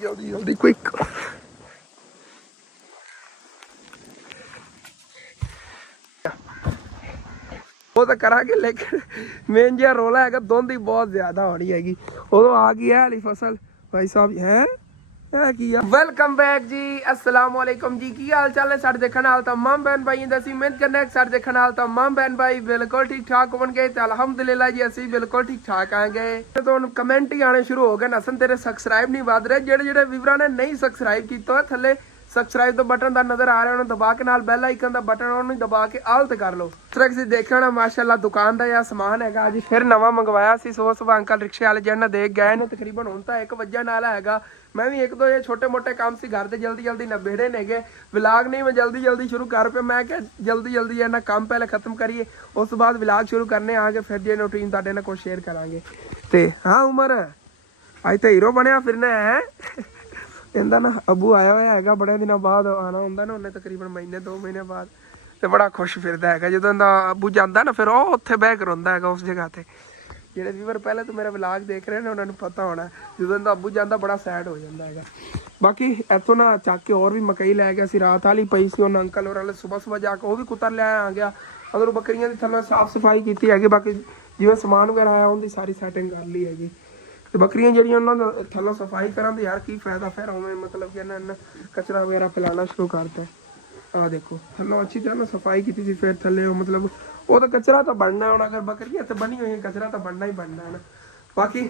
जल्दी जल्दी क्विक। वो तो करा लेकिन मेन जो रोला है धुंध ही बहुत ज्यादा हो रही हैगी। उदों आ गई है वाली फसल भाई साहब है। वेलकम बैक जी, अस्सलाम वालेकुम जी। की हाल चाल है सारे देखने वाले तमाम बहन भाई दसी मेहनत करने सारे देखने वाले तमाम बहन भाई बिल्कुल ठीक ठाक होन गए तो अलहमदुलिल्लाह जी असी बिल्कुल ठीक ठाक आ गए। तो कमेंट ही आने शुरू हो गए नसन तेरे सब्सक्राइब नहीं वध रहे। जेडे जेडे व्यूअरां ने नहीं सब्सक्राइब किया थले सब्सक्राइब का बटन दा नजर आ रहा है दबा के नाल बेल आइकन का बटन उन्होंने दबा के आलत कर लो। तुसीं देखना माशाअल्लाह दुकान का या समान है अज फिर नवा मंगवाया सी। सुबह सुबह अंकल रिक्शे वाले जिन्हें देख गए ने तकरीबन हुण तां 1 वजन वाला है। मैं भी एक दो ये छोटे मोटे काम से घर के जल्दी जल्दी नबेड़े नेगे। व्लॉग नहीं मैं जल्दी जल्दी शुरू कर पे मैं क्या जल्दी जल्दी इन्ना काम पहले खत्म करिए उस बाद व्लॉग शुरू करने आके फिर जो रूटीन तुहाडे नाल कुछ शेयर करांगे। ते हाँ उमर अज तो हीरो बनया फिरना है। इनका ना अबू आया हुआ है बड़े दिनों बाद आना होंगे ना उन्हें तकरीबन महीने 2 महीने बाद तो बड़ा खुश फिरदा है। जो अबू जाता ना फिर वो उत्थे बह के रोंदा है उस जगह पर। ਜਿਹੜੇ ਵੀਵਰ ਪਹਿਲੇ ਤੋਂ ਮੇਰਾ ਵਲੌਗ ਦੇਖ ਰਹੇ ਨੇ ਉਹਨਾਂ ਨੂੰ ਪਤਾ ਹੋਣਾ ਜਦੋਂ ਦਾ ਅੱਬੂ ਜਾਂਦਾ ਬੜਾ ਸੈਡ ਹੋ ਜਾਂਦਾ ਹੈਗਾ। ਬਾਕੀ ਇੱਥੋਂ ਨਾ ਚੱਕ ਕੇ ਹੋਰ ਵੀ ਮਕਈ ਲੈ ਗਿਆ ਸੀ ਰਾਤ ਵਾਲੀ ਪਈ ਸੀ ਉਹਨਾਂ ਅੰਕਲ ਹੋਰਾਂ ਨੇ ਸਵੇਰ ਜਾ ਕੇ ਉਹ ਵੀ ਕੁਤਰ ਲਿਆ ਆ ਗਿਆ। ਅਗਰ ਬੱਕਰੀਆਂ ਦੀ ਥੱਲੇ ਸਾਫ ਸਫਾਈ ਕੀਤੀ ਹੈਗੀ ਬਾਕੀ ਜਿਵੇਂ ਸਮਾਨ ਵਗੈਰਾ ਆਇਆ ਉਹਦੀ ਸਾਰੀ ਸੈਟਿੰਗ ਕਰ ਲਈ ਹੈਗੀ। ਤੇ ਬੱਕਰੀਆਂ ਜਿਹੜੀਆਂ ਉਹਨਾਂ ਦਾ ਥੱਲੇ ਸਫਾਈ ਕਰਨ ਦੀ ਯਾਰ ਕੀ ਫਾਇਦਾ ਫਿਰ ਉਵੇਂ ਮਤਲਬ ਕਿ ਇਹਨਾਂ ਕਚਰਾ ਵਗੈਰਾ ਫੈਲਾਣਾ ਸ਼ੁਰੂ ਕਰਤਾ। आ देखो थल्लों अच्छी तरह सफाई की थी फिर थले मतलब वो तो कचरा तो बनना है। अगर बकरियां तो बनी हुई है कचरा तो बनना ही बनना है ना। बाकी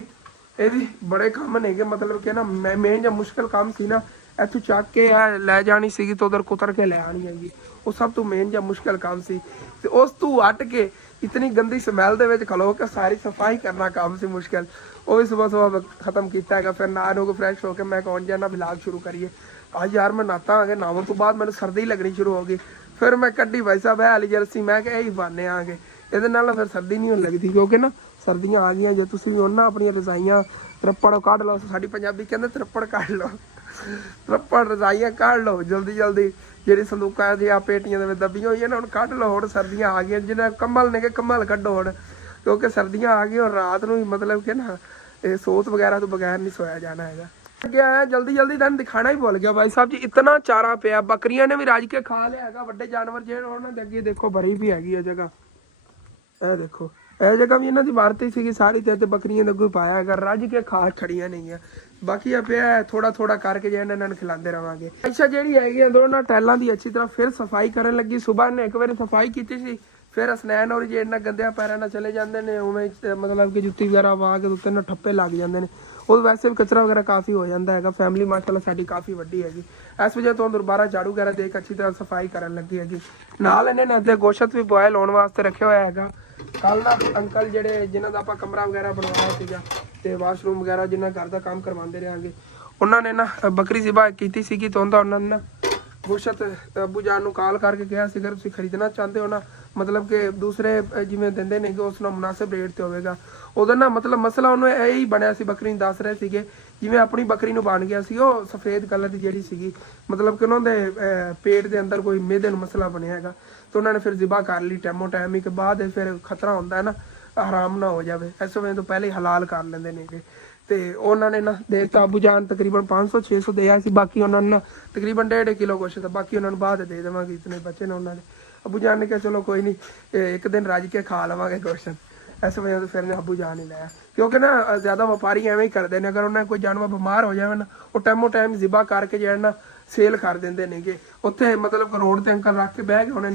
ये भी बड़े काम ने मतलब कि ना मेन जो मुश्किल काम सी ना इतों चक के लै जानी सी तो उधर कुतर के लै आनी हैगी वो सब तो मेन जो मुश्किल काम सी। ते उस तू हट के इतनी गंदी स्मैल दे विच खलो के सारी सफाई करना काम सी मुश्किल। वो भी सुबह सुबह खत्म किया है। फिर नहा नो के फ्रैश होकर मैं कौन जाना व्लॉग शुरू करिए। आज यार मैं नहाता आ गया नहावन तो बाद मैंने सर्दी लगनी शुरू हो गई। फिर मैं कड्डी भाई साहब है वाली जर्सी मैं यही पाने आ गए ये फिर सर्दी नहीं होने लगती क्योंकि ना सर्दियाँ आ गई जो तुम भी ना अपन रजाइयाँ त्रप्पड़ कढ़ लो। साड़ी पंजाबी कहते त्रप्पड़ कढ़ लो त्रप्पड़ रजाइयाँ कढ़ लो जल्दी जल्दी जी संदूका जी पेटियां दबियां हुई ना हम कढ़ लो। हम सर्दियाँ आ गई जिन्हें कम्बल ने कम्बल कढ़ो हम क्योंकि सर्दियाँ आ गई और रात को मतलब कि ना सोत वगैरह तो बगैर नहीं सोया जाना है। गया है जल्दी जल्दी तन दिखाना ही भूल गया भाई साहब जी इतना चारा पिया बकरियां ने भी राज के खा लिया है। बड़े जानवर जो उन्होंने अगे देखो भरी भी हैगी है जगह ए देखो यह जगह भी इन्हों की वारती सी सारी ते बकरियां अगू पाया है रज के खा खड़ियां नहीं है। बाकी अब थोड़ा थोड़ा करके जो इन्होंने खिलाते रहेंगे। अच्छा जी है दोनों टैलों की अच्छी तरह फिर सफाई करन लगी। सुबह ने एक बार सफाई की सी फिर असनैन और जो गंदिया पैरों ना चले जाते हैं उवें मतलब कि जुत्ती वगैरह वा के उत्ते ना ठप्पे लग जाते हैं। वो वैसे भी कचरा वगैरह काफ़ी हो जाता है। फैमिली माशाल्लाह साडी काफ़ी वड्डी हैगी इस वजह तो दोबारा झाड़ू वगैरह दे के अच्छी तरह सफाई करन लगी हैगी। नाल इन्होंने अद्धे गोश्त भी बॉयल होने वास्ते रखे हुआ है। कल ना अंकल जेडे जिन्हों का आप कमरा वगैरह बनवाया सीगा ते वाशरूम वगैरह जिन्हें घर का काम करवाते रहेंगे उन्होंने ना बकरी ज़िबा की सी तो उन्होंने ना गोश्त अबू जान को कॉल करके कहा सी अगर तुम खरीदना चाहते हो ना मतलब कि दूसरे जिमें देंगे ने उस मुनासिब रेट से होगा उधर ना मतलब मसला उन्होंने यही बनया सी बकरी दस रहे थे जिमें अपनी बकरी बन गया सी वो सफ़ेद कलर की जी सी मतलब कि उन्होंने पेट के अंदर कोई मेदे मसला बनया है तो उन्होंने फिर ज़िबा कर ली टाइमो टाइम ही के बाद फिर खतरा होता है ना आराम ना हो जाए इस वजह तो पहले ही हलाल कर लेंगे ने तो उन्होंने ना देता अबू जान तकरीबन 500-600 दिया सी। बाकी उन्होंने ना तकरीबन 1.5 किलो गोश्त बाकी उन्होंने बाद दे देवांगे इतने बच्चे ने उन्होंने अबू जान ने कहा चलो कोई नहीं एक दिन रज के खा लवांगे गोश्त इस वजह तो फिर अबू जान ही लाया क्योंकि ना ज़्यादा व्यापारी एवं ही करते हैं। अगर उन्हें कोई जानवर बीमार हो जाए ना वो टाइमो टाइम ज़िबा करके जो है ना सेल कर देंगे ने उत्थे मतलब रोड से अंकल रख के बह गए उन्हें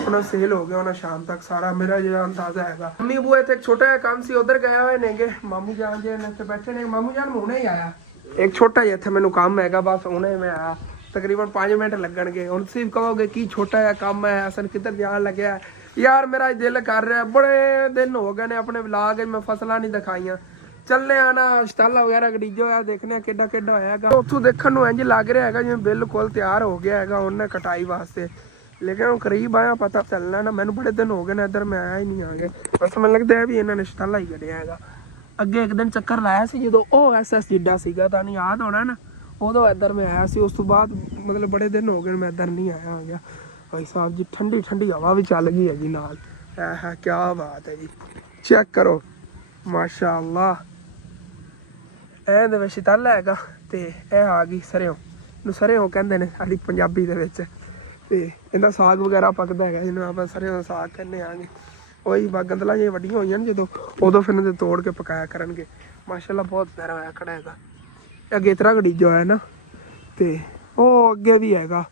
उन्होंने सेल हो गया उन्हें शाम तक सारा मेरा जो अंदाजा है। मम्मी अबू इतने एक छोटा जहा काम से उधर गया हुए ने मामू जान जो इतने बैठे ने मामू जान हुणे ही आया एक छोटा जिहा इत्थे मैनू काम है बस हुणे मैं आया तकरीबन 5 मिनट लगणगे। हुण तुसीं कहोगे कि छोटा जिहा काम है असन किधर जान लग्या यार मेरा दिल कर रहा बड़े दिन हो गए ने अपने व्लॉग मैं फसलां नहीं दिखाइयां चलने आना शटाला वगैरह गडीजो है देखने किड्डा किड्डा होया उत्थों देखने को इंज लग रहा है जिवें बिल्कुल तैयार हो गया है उन्हें कटाई वास्ते लेकिन हम करीब आया पता चलना ना मैंने बड़े दिन हो गए इधर मैं आया ही नहीं आ गया बस मैं लगता है भी इन्होंने शटाला ही कढ़िया है। अगे एक दिन चक्कर लाया सी जो OSS जिड्डा सीगा तां याद होना ना उदों इधर मैं आया सी उस तो बाद मतलब बड़े दिन हो गए मैं इधर नहीं आया आ गया। भाई साहब जी ठंडी ठंडी हवा भी चल गई है जी नाल है क्या बात है जी चेक करो माशाअल्लाह शटाला है ਤੇ ਇਹ ਆ ਗਈ ਸਰੇਓ ਨੂੰ ਸਰੇਓ ਕਹਿੰਦੇ ਨੇ ਸਾਡੀ ਪੰਜਾਬੀ ਦੇ ਵਿੱਚ। ਤੇ ਇਹਦਾ ਸਾਗ ਵਗੈਰਾ ਪੱਕਦਾ ਹੈਗਾ ਜਿਹਨੂੰ ਆਪਾਂ ਸਰੇਓ ਦਾ ਸਾਗ ਕਹਿੰਦੇ ਆਂਗੇ। ਉਹੀ ਗੰਦਲਾਂ ਜਿਹੀਆਂ ਵੱਡੀਆਂ ਹੋਈਆਂ ਨੇ ਜਦੋਂ ਉਦੋਂ ਫਿਰ ਇਹਨਾਂ ਦੇ ਤੋੜ ਕੇ ਪਕਾਇਆ ਕਰਨਗੇ। ਮਾਸ਼ਾਅੱਲਾ ਬਹੁਤ ਪਿਆਰਾ ਹੋਇਆ ਖੜਾ ਹੈਗਾ। ਅੱਗੇ ਤਰ੍ਹਾਂ ਗੜੀਜਾ ਹੋਇਆ ਨਾ ਤੇ ਉਹ ਅੱਗੇ ਵੀ ਹੈਗਾ।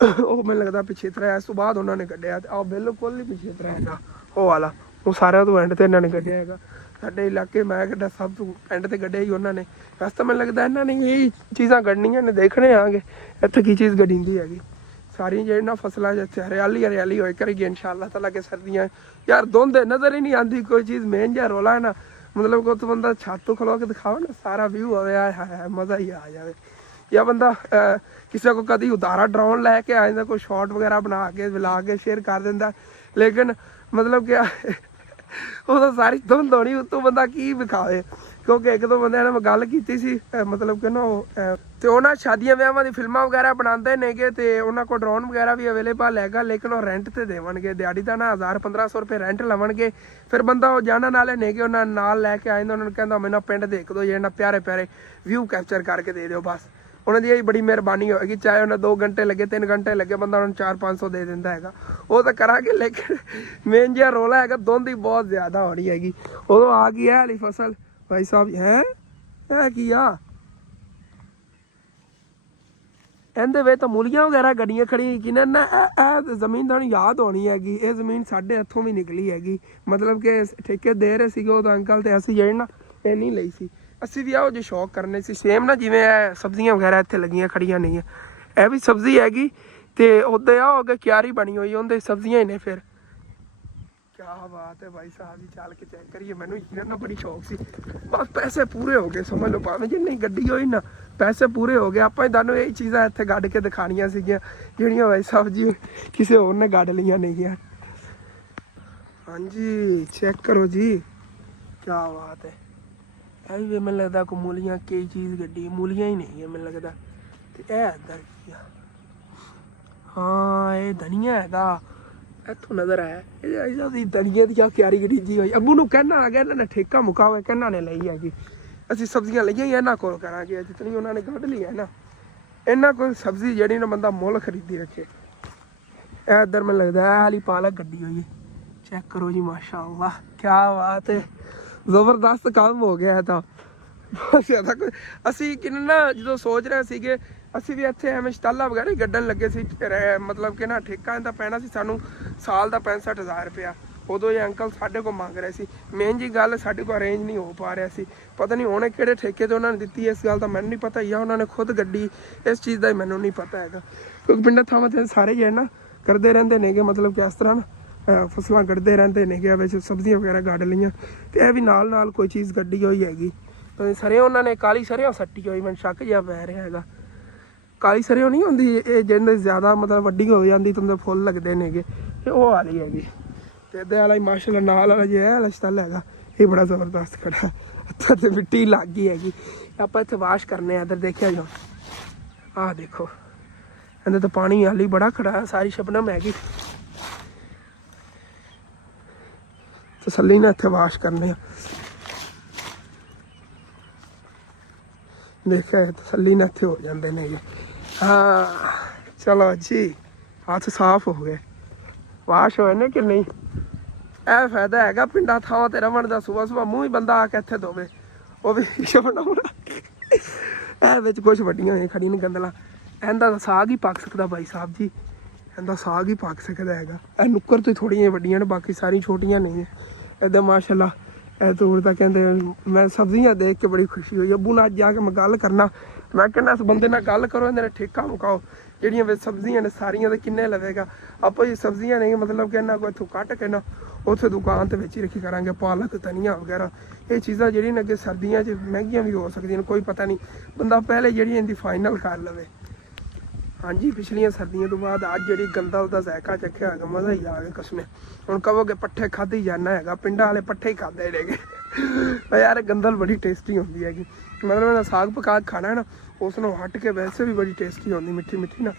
ਉਹ ਮੈਨੂੰ ਲੱਗਦਾ ਪਿੱਛੇ ਤਰ੍ਹਾਂ ਇਸ ਤੋਂ ਬਾਅਦ ਉਹਨਾਂ ਨੇ ਕੱਢਿਆ। ਤੇ ਆਹ ਬਿਲਕੁਲ ਨਹੀਂ ਪਿੱਛੇ ਤਰ੍ਹਾਂ ਹੈਗਾ ਉਹ ਵਾਲਾ। ਉਹ ਸਾਰਿਆਂ ਤੋਂ ਐਂਡ ਤੇ ਇਹਨਾਂ ਨੇ ਕੱਢਿਆ ਹੈਗਾ। ਸਾਡੇ ਇਲਾਕੇ ਮੈਂ ਕੱਢਿਆ ਸਭ ਤੋਂ ਐਂਡ ਤੇ ਕੱਢਿਆ ਹੀ ਉਹਨਾਂ ਨੇ। ਵੈਸੇ ਤਾਂ ਮੈਨੂੰ ਲੱਗਦਾ ਇਹਨਾਂ ਨੇ ਇਹ ਚੀਜ਼ਾਂ ਕੱਢਣੀਆਂ ਨੇ। ਦੇਖਣੇ ਆਂਗੇ ਇੱਥੇ ਕੀ ਚੀਜ਼ ਗੱਡੀਂਦੀ ਹੈਗੀ। ਸਾਰੀਆਂ ਜਿਹੜੀਆਂ ਫਸਲਾਂ ਜਿੱਥੇ ਹਰਿਆਲੀ ਹੋਏ ਕਰੇਗੀ ਇਨਸ਼ਾਅੱਲਾ ਤਾਲਾ ਕਿ ਸਰਦੀਆਂ ਯਾਰ ਧੁੰਦ ਨਜ਼ਰ ਹੀ ਨਹੀਂ ਆਉਂਦੀ ਕੋਈ ਚੀਜ਼। ਮੇਨ ਜਿਹਾ ਰੋਲਾ ਹੈ ਨਾ मतलब को तो बंदा छत तो खलो के दिखाओ ना सारा व्यू आवे है मज़ा ही आ जाए। या बंदा किसी को कभी उतारा ड्रोन लैके आ जाता कोई शॉट वगैरह बना के विला के शेयर कर देंदा। लेकिन मतलब क्या वो तो सारी धुंध होनी उत्तों बंदा की विखावे। क्योंकि एक दो बंदे ने गल की सी मतलब कि ना ਤੇ ਉਹਨਾਂ ਸ਼ਾਦੀਆਂ ਵਿਆਹਾਂ ਦੀ ਫਿਲਮਾਂ ਵਗੈਰਾ ਬਣਾਉਂਦੇ ਨੇਗੇ ਤੇ ਉਹਨਾਂ ਕੋਲ ਡਰੋਨ ਵਗੈਰਾ ਵੀ ਅਵੇਲੇਬਲ ਹੈਗਾ। ਲੇਕਿਨ ਉਹ ਰੈਂਟ ਤੇ ਦੇਵਣਗੇ। ਦਿਹਾੜੀ ਦਾ ਨਾ 1000-1500 ਰੁਪਏ ਰੈਂਟ ਲਵਣਗੇ। ਫਿਰ ਬੰਦਾ ਉਹ ਜਾਣਨ ਵਾਲੇ ਨੇਗੇ ਉਹਨਾਂ ਨਾਲ ਲੈ ਕੇ ਆ ਜਾਂਦਾ। ਉਹਨਾਂ ਨੂੰ ਕਹਿੰਦਾ ਮੈਨੂੰ ਪਿੰਡ ਦੇਖ ਦਿਓ ਜਿਹੜਾ ਪਿਆਰੇ ਪਿਆਰੇ ਵਿਊ ਕੈਪਚਰ ਕਰਕੇ ਦੇ ਦਿਓ ਬਸ। ਉਹਨਾਂ ਦੀ ਇਹ ਬੜੀ ਮਿਹਰਬਾਨੀ ਹੋਏਗੀ। ਚਾਹੇ ਉਹਨਾਂ 2 ਘੰਟੇ ਲੱਗੇ 3 ਘੰਟੇ ਲੱਗੇ ਬੰਦਾ ਉਹਨਾਂ ਨੂੰ 400-500 ਦੇ ਦਿੰਦਾ ਹੈਗਾ। ਉਹ ਤਾਂ ਕਰਾਂਗੇ। ਲੇਕਿਨ ਮੇਨ ਜਿਹਾ ਰੋਲਾ ਹੈਗਾ ਧੁੰਦ ਹੀ ਬਹੁਤ ਜ਼ਿਆਦਾ ਹੋ ਰਹੀ ਹੈਗੀ। ਉਦੋਂ ਆ ਗਈ ਇਹ ਵਾਲੀ ਫਸਲ ਭਾਈ ਸਾਹਿਬ ਹੈ ਇਹ ਕੀ ਆ ਇਹਦੇ ਵਿੱਚ ਤਾਂ ਮੂਲੀਆਂ ਵਗੈਰਾ ਗੱਡੀਆਂ ਖੜੀਆਂ ਕਿਨਾਂ ਨਾ। ਇਹ ਜ਼ਮੀਨ ਤੁਹਾਨੂੰ ਯਾਦ ਹੋਣੀ ਹੈਗੀ। ਇਹ ਜ਼ਮੀਨ ਸਾਡੇ ਇੱਥੋਂ ਵੀ ਨਿਕਲੀ ਹੈਗੀ। ਮਤਲਬ ਕਿ ਠੇਕੇ ਦੇ ਰਹੇ ਸੀਗੇ ਉਹਦਾ ਅੰਕਲ ਤੇ ਅਸੀਂ ਜਿਹੜੇ ਨਾ ਇਹ ਨਹੀਂ ਲਈ ਸੀ। ਅਸੀਂ ਵੀ ਆਹੋ ਜਿਹੇ ਸ਼ੌਕ ਕਰਨੇ ਸੀ ਸੇਮ ਨਾ ਜਿਵੇਂ ਇਹ ਸਬਜ਼ੀਆਂ ਵਗੈਰਾ ਇੱਥੇ ਲੱਗੀਆਂ ਖੜੀਆਂ ਨਹੀਂ ਹੈ। ਇਹ ਵੀ ਸਬਜ਼ੀ ਹੈਗੀ ਤੇ ਉੱਦਾਂ ਆ ਹੋ ਕੇ ਕਿਆਰੀ ਬਣੀ ਹੋਈ ਉਹਦੇ ਸਬਜ਼ੀਆਂ ਹੀ ਨੇ। ਫਿਰ क्या बात है भाई साहब जी चल के चेक करिए। मैनू ना बड़ी शौक सी बस पैसे पूरे हो गए समझ लो भावें जिन्नी गड्डी होई ना पैसे पूरे हो गए। ਆਪਾਂ ਤੁਹਾਨੂੰ ਇਹ ਚੀਜ਼ਾਂ ਇੱਥੇ ਗੱਡ ਕੇ ਦਿਖਾਣੀਆਂ ਸੀਗੀਆਂ ਜਿਹੜੀਆਂ ਭਾਈ ਸਾਹਿਬ ਜੀ ਕਿਸੇ ਹੋਰ ਨੇ ਗੱਡ ਲਈਆਂ ਨਹੀਂ। ਹਾਂਜੀ ਚੈੱਕ ਕਰੋ ਜੀ ਕੀ ਬਾਤ ਹੈ। ਇਹ ਵੀ ਮੈਨੂੰ ਲੱਗਦਾ ਕੋ ਮੂਲੀਆਂ ਕਈ ਚੀਜ਼ ਗੱਡੀ ਮੂਲੀਆਂ ਹੀ ਨਹੀਂ ਹੈ ਮੈਨੂੰ ਲੱਗਦਾ। ਤੇ ਇਹ ਇੱਧਰ ਕੀ ਆ ਹਾਂ ਇਹ ਧਨੀਆ ਹੈਗਾ। ਇੱਥੋਂ ਨਜ਼ਰ ਆਇਆ ਇਹਦੀ ਧਨੀਏ ਦੀ ਕਿਆਰੀ ਗੜੀਜੀ ਹੋਈ। ਅੱਬੂ ਨੂੰ ਕਹਿਣਾ ਆ ਗਿਆ ਇਹਨਾਂ ਨੇ ਠੇਕਾ ਮੁਕਾ ਹੋਇਆ ਕਹਿੰਨਾ ਨੇ ਲਈ ਹੈਗੀ। ਅਸੀਂ ਸਬਜ਼ੀਆਂ ਲਈਆਂ ਹੀ ਇਹਨਾਂ ਕੋਲ ਕਰਾਂਗੇ ਜਿਤਨੀ ਉਹਨਾਂ ਨੇ ਕੱਢ ਲਈ ਹੈ ਨਾ। ਇਹਨਾਂ ਕੋਲ ਸਬਜ਼ੀ ਜਿਹੜੀ ਨਾ ਬੰਦਾ ਮੁੱਲ ਖਰੀਦੀ ਰੱਖੇ। ਇਹ ਇੱਧਰ ਮੈਨੂੰ ਲੱਗਦਾ ਇਹ ਵਾਲੀ ਪਾਲਕ ਗੱਡੀ ਹੋਈ ਚੈੱਕ ਕਰੋ ਜੀ ਮਾਸ਼ਾਅੱਲਾ ਕੀ ਬਾਤ ਹੈ। ਜ਼ਬਰਦਸਤ ਕੰਮ ਹੋ ਗਿਆ ਤਾਂ ਬਹੁਤ ਜ਼ਿਆਦਾ। ਅਸੀਂ ਕਿੰਨਾ ਜਦੋਂ ਸੋਚ ਰਹੇ ਸੀਗੇ ਅਸੀਂ ਵੀ ਇੱਥੇ ਐਵੇਂ ਸਟਾਲਾਂ ਵਗੈਰਾ ਗੱਡਣ ਲੱਗੇ ਸੀ। ਮਤਲਬ ਕਿ ਨਾ ਠੇਕਾ ਇਹਦਾ ਪੈਣਾ ਸੀ ਸਾਨੂੰ ਸਾਲ ਦਾ 65,000 ਰੁਪਇਆ। ਉਦੋਂ ਇਹ ਅੰਕਲ ਸਾਡੇ ਕੋਲ ਮੰਗ ਰਹੇ ਸੀ। ਮੇਨ ਜੀ ਗੱਲ ਸਾਡੇ ਕੋਲ ਅਰੇਂਜ ਨਹੀਂ ਹੋ ਪਾ ਰਿਹਾ ਸੀ। ਪਤਾ ਨਹੀਂ ਉਹਨੇ ਕਿਹੜੇ ਠੇਕੇ 'ਤੇ ਉਹਨਾਂ ਨੇ ਦਿੱਤੀ ਇਸ ਗੱਲ ਦਾ ਮੈਨੂੰ ਨਹੀਂ ਪਤਾ। ਜਾਂ ਉਹਨਾਂ ਨੇ ਖੁਦ ਗੱਡੀ ਇਸ ਚੀਜ਼ ਦਾ ਮੈਨੂੰ ਨਹੀਂ ਪਤਾ ਹੈਗਾ। ਕਿਉਂਕਿ ਪਿੰਡਾਂ ਥਾਵਾਂ 'ਤੇ ਸਾਰੇ ਜਿਹੜੇ ਨਾ ਕਰਦੇ ਰਹਿੰਦੇ ਨੇਗੇ ਮਤਲਬ ਕਿ ਇਸ ਤਰ੍ਹਾਂ ਨਾ ਫਸਲਾਂ ਕੱਢਦੇ ਰਹਿੰਦੇ ਨੇਗੇ ਵਿੱਚ ਸਬਜ਼ੀਆਂ ਵਗੈਰਾ ਕੱਢ ਲਈਆਂ। ਅਤੇ ਇਹ ਵੀ ਨਾਲ ਕੋਈ ਚੀਜ਼ ਕੱਢੀ ਹੋਈ ਹੈਗੀ। ਸਰਿਓ ਉਹਨਾਂ ਨੇ ਕਾਲੀ ਸਰਿਓ ਸੱਟੀ ਹੋਈ ਮੈਨੂੰ ਸ਼ੱਕ ਜਿਹਾ ਪੈ ਰਿਹਾ ਹੈਗਾ। ਕਾਲੀ ਸਰਿਓ ਨਹੀਂ ਹੁੰਦੀ ਇਹ ਜਿਹਦੇ ਜ਼ਿਆਦਾ ਮਤਲਬ ਵੱਡੀ ਹੋ ਜਾਂਦੀ ਤੁੰਦੇ ਫੁੱਲ ਲੱਗਦੇ ਨੇਗੇ ਇਹ ਉਹ ਵਾਲੀ ਹੈਗੀ। ਅਤੇ ਇਹਦੇ ਵਾਲਾ ਹੀ ਮਾਸ਼ਾਅੱਲਾ ਨਾਲ ਵਾਲਾ ਜੇ ਇਹ ਸਟਲ ਹੈਗਾ ਇਹ ਬੜਾ ਜ਼ਬਰਦਸਤ ਖੜਾ। ਇੱਥੇ ਤੇ ਮਿੱਟੀ ਲੱਗ ਗਈ ਹੈਗੀ। ਆਪਾਂ ਇੱਥੇ ਵਾਸ਼ ਕਰਨੇ ਆ ਇੱਧਰ ਦੇਖਿਆ ਜਾਓ ਆਹ ਦੇਖੋ ਇਹਦੇ ਤਾਂ ਪਾਣੀ ਹਾਲੀ ਬੜਾ ਖੜਾ ਸਾਰੀ ਸ਼ਬਨਮ ਹੈਗੀ। ਤਸੱਲੀ ਨਾਲ ਇੱਥੇ ਵਾਸ਼ ਕਰਨੇ ਆ ਦੇਖਿਆ ਤਸੱਲੀ ਨਾਲ ਇੱਥੇ ਹੋ ਜਾਂਦੇ ਨੇ। ਹਾਂ ਚਲੋ ਜੀ ਹੱਥ ਸਾਫ਼ ਹੋ ਗਏ ਵਾਸ਼ ਹੋਏ ਨੇ ਕਿ ਨਹੀਂ। ਇਹ ਫਾਇਦਾ ਹੈਗਾ ਪਿੰਡਾਂ ਥਾਵਾਂ 'ਤੇ ਰਵਣ ਦਾ। ਸੁਬਹ ਮੂੰਹ ਹੀ ਬੰਦਾ ਆ ਕੇ ਇੱਥੇ ਧੋਵੇ ਉਹ ਵੀ ਇਹ ਵਿੱਚ ਕੁਛ ਵੱਡੀਆਂ ਹੋਈਆਂ ਖੜੀਆਂ ਨੇ ਗੰਦਲਾਂ। ਇਹਦਾ ਸਾਗ ਹੀ ਪੱਕ ਸਕਦਾ ਭਾਈ ਸਾਹਿਬ ਜੀ। ਇਹਦਾ ਸਾਗ ਹੀ ਪੱਕ ਸਕਦਾ ਹੈਗਾ। ਇਹ ਨੁੱਕਰ ਤੋਂ ਥੋੜ੍ਹੀਆਂ ਵੱਡੀਆਂ ਨੇ ਬਾਕੀ ਸਾਰੀ ਛੋਟੀਆਂ ਨਹੀਂ ਹੈ। ਇੱਦਾਂ ਮਾਸ਼ਾਅੱਲਾ ਇਹ ਤੋੜ ਤਾਂ ਕਹਿੰਦੇ ਮੈਂ ਸਬਜ਼ੀਆਂ ਦੇਖ ਕੇ ਬੜੀ ਖੁਸ਼ੀ ਹੋਈ। ਅੱਬੂ ਨਾਲ ਅੱਜ ਜਾ ਕੇ ਮੈਂ ਗੱਲ ਕਰਨਾ ਮੈਂ ਕਹਿੰਦਾ ਇਸ ਬੰਦੇ ਨਾਲ ਗੱਲ ਕਰੋ ਇਹਦੇ ਨਾਲ ਠੇਕਾ ਮੁਕਾਓ ਜਿਹੜੀਆਂ ਵਿੱਚ ਸਬਜ਼ੀਆਂ ਨੇ ਸਾਰੀਆਂ ਦੇ ਕਿੰਨੇ ਲਵੇਗਾ। ਆਪਾਂ ਇਹ ਸਬਜ਼ੀਆਂ ਨਹੀਂ ਮਤਲਬ ਕਿ ਇਹਨਾਂ ਕੋਲ ਇੱਥੋਂ ਕੱਟ ਕੇ ਨਾ ਉੱਥੇ ਦੁਕਾਨ ਦੇ ਵਿੱਚ ਹੀ ਰੱਖੀ ਕਰਾਂਗੇ। ਪਾਲਕ ਧਨੀਆ ਵਗੈਰਾ ਇਹ ਚੀਜ਼ਾਂ ਜਿਹੜੀਆਂ ਨੇ ਅੱਗੇ ਸਰਦੀਆਂ 'ਚ ਮਹਿੰਗੀਆਂ ਵੀ ਹੋ ਸਕਦੀਆਂ ਨੇ ਕੋਈ ਪਤਾ ਨਹੀਂ ਬੰਦਾ ਪਹਿਲੇ ਜਿਹੜੀ ਇਹਦੀ ਫਾਈਨਲ ਕਰ ਲਵੇ। ਹਾਂਜੀ ਪਿਛਲੀਆਂ ਸਰਦੀਆਂ ਤੋਂ ਬਾਅਦ ਅੱਜ ਜਿਹੜੀ ਗੰਦਲ ਦਾ ਜ਼ਾਇਕਾ ਚੱਖਿਆ ਹੈਗਾ ਮਜ਼ਾ ਹੀ ਆ ਗਿਆ ਕਸਮੇ। ਹੁਣ ਕਹੋਗੇ ਪੱਠੇ ਖਾਧੀ ਜਾਣਾ ਹੈਗਾ ਪਿੰਡਾਂ ਵਾਲੇ ਪੱਠੇ ਹੀ ਖਾਂਦੇ ਨੇਗੇ। ਯਾਰ ਗੰਦਲ ਬੜੀ ਟੇਸਟੀ ਹੁੰਦੀ ਹੈਗੀ। ਮਤਲਬ ਇਹਦਾ ਸਾਗ ਪਕਾ ਕੇ ਖਾਣਾ ਨਾ ਉਸ ਨੂੰ ਹਟ ਕੇ ਵੈਸੇ ਵੀ ਬੜੀ ਟੇਸਟੀ ਹੁੰਦੀ ਮਿੱਠੀ ਮਿੱਠੀ ਨਾ।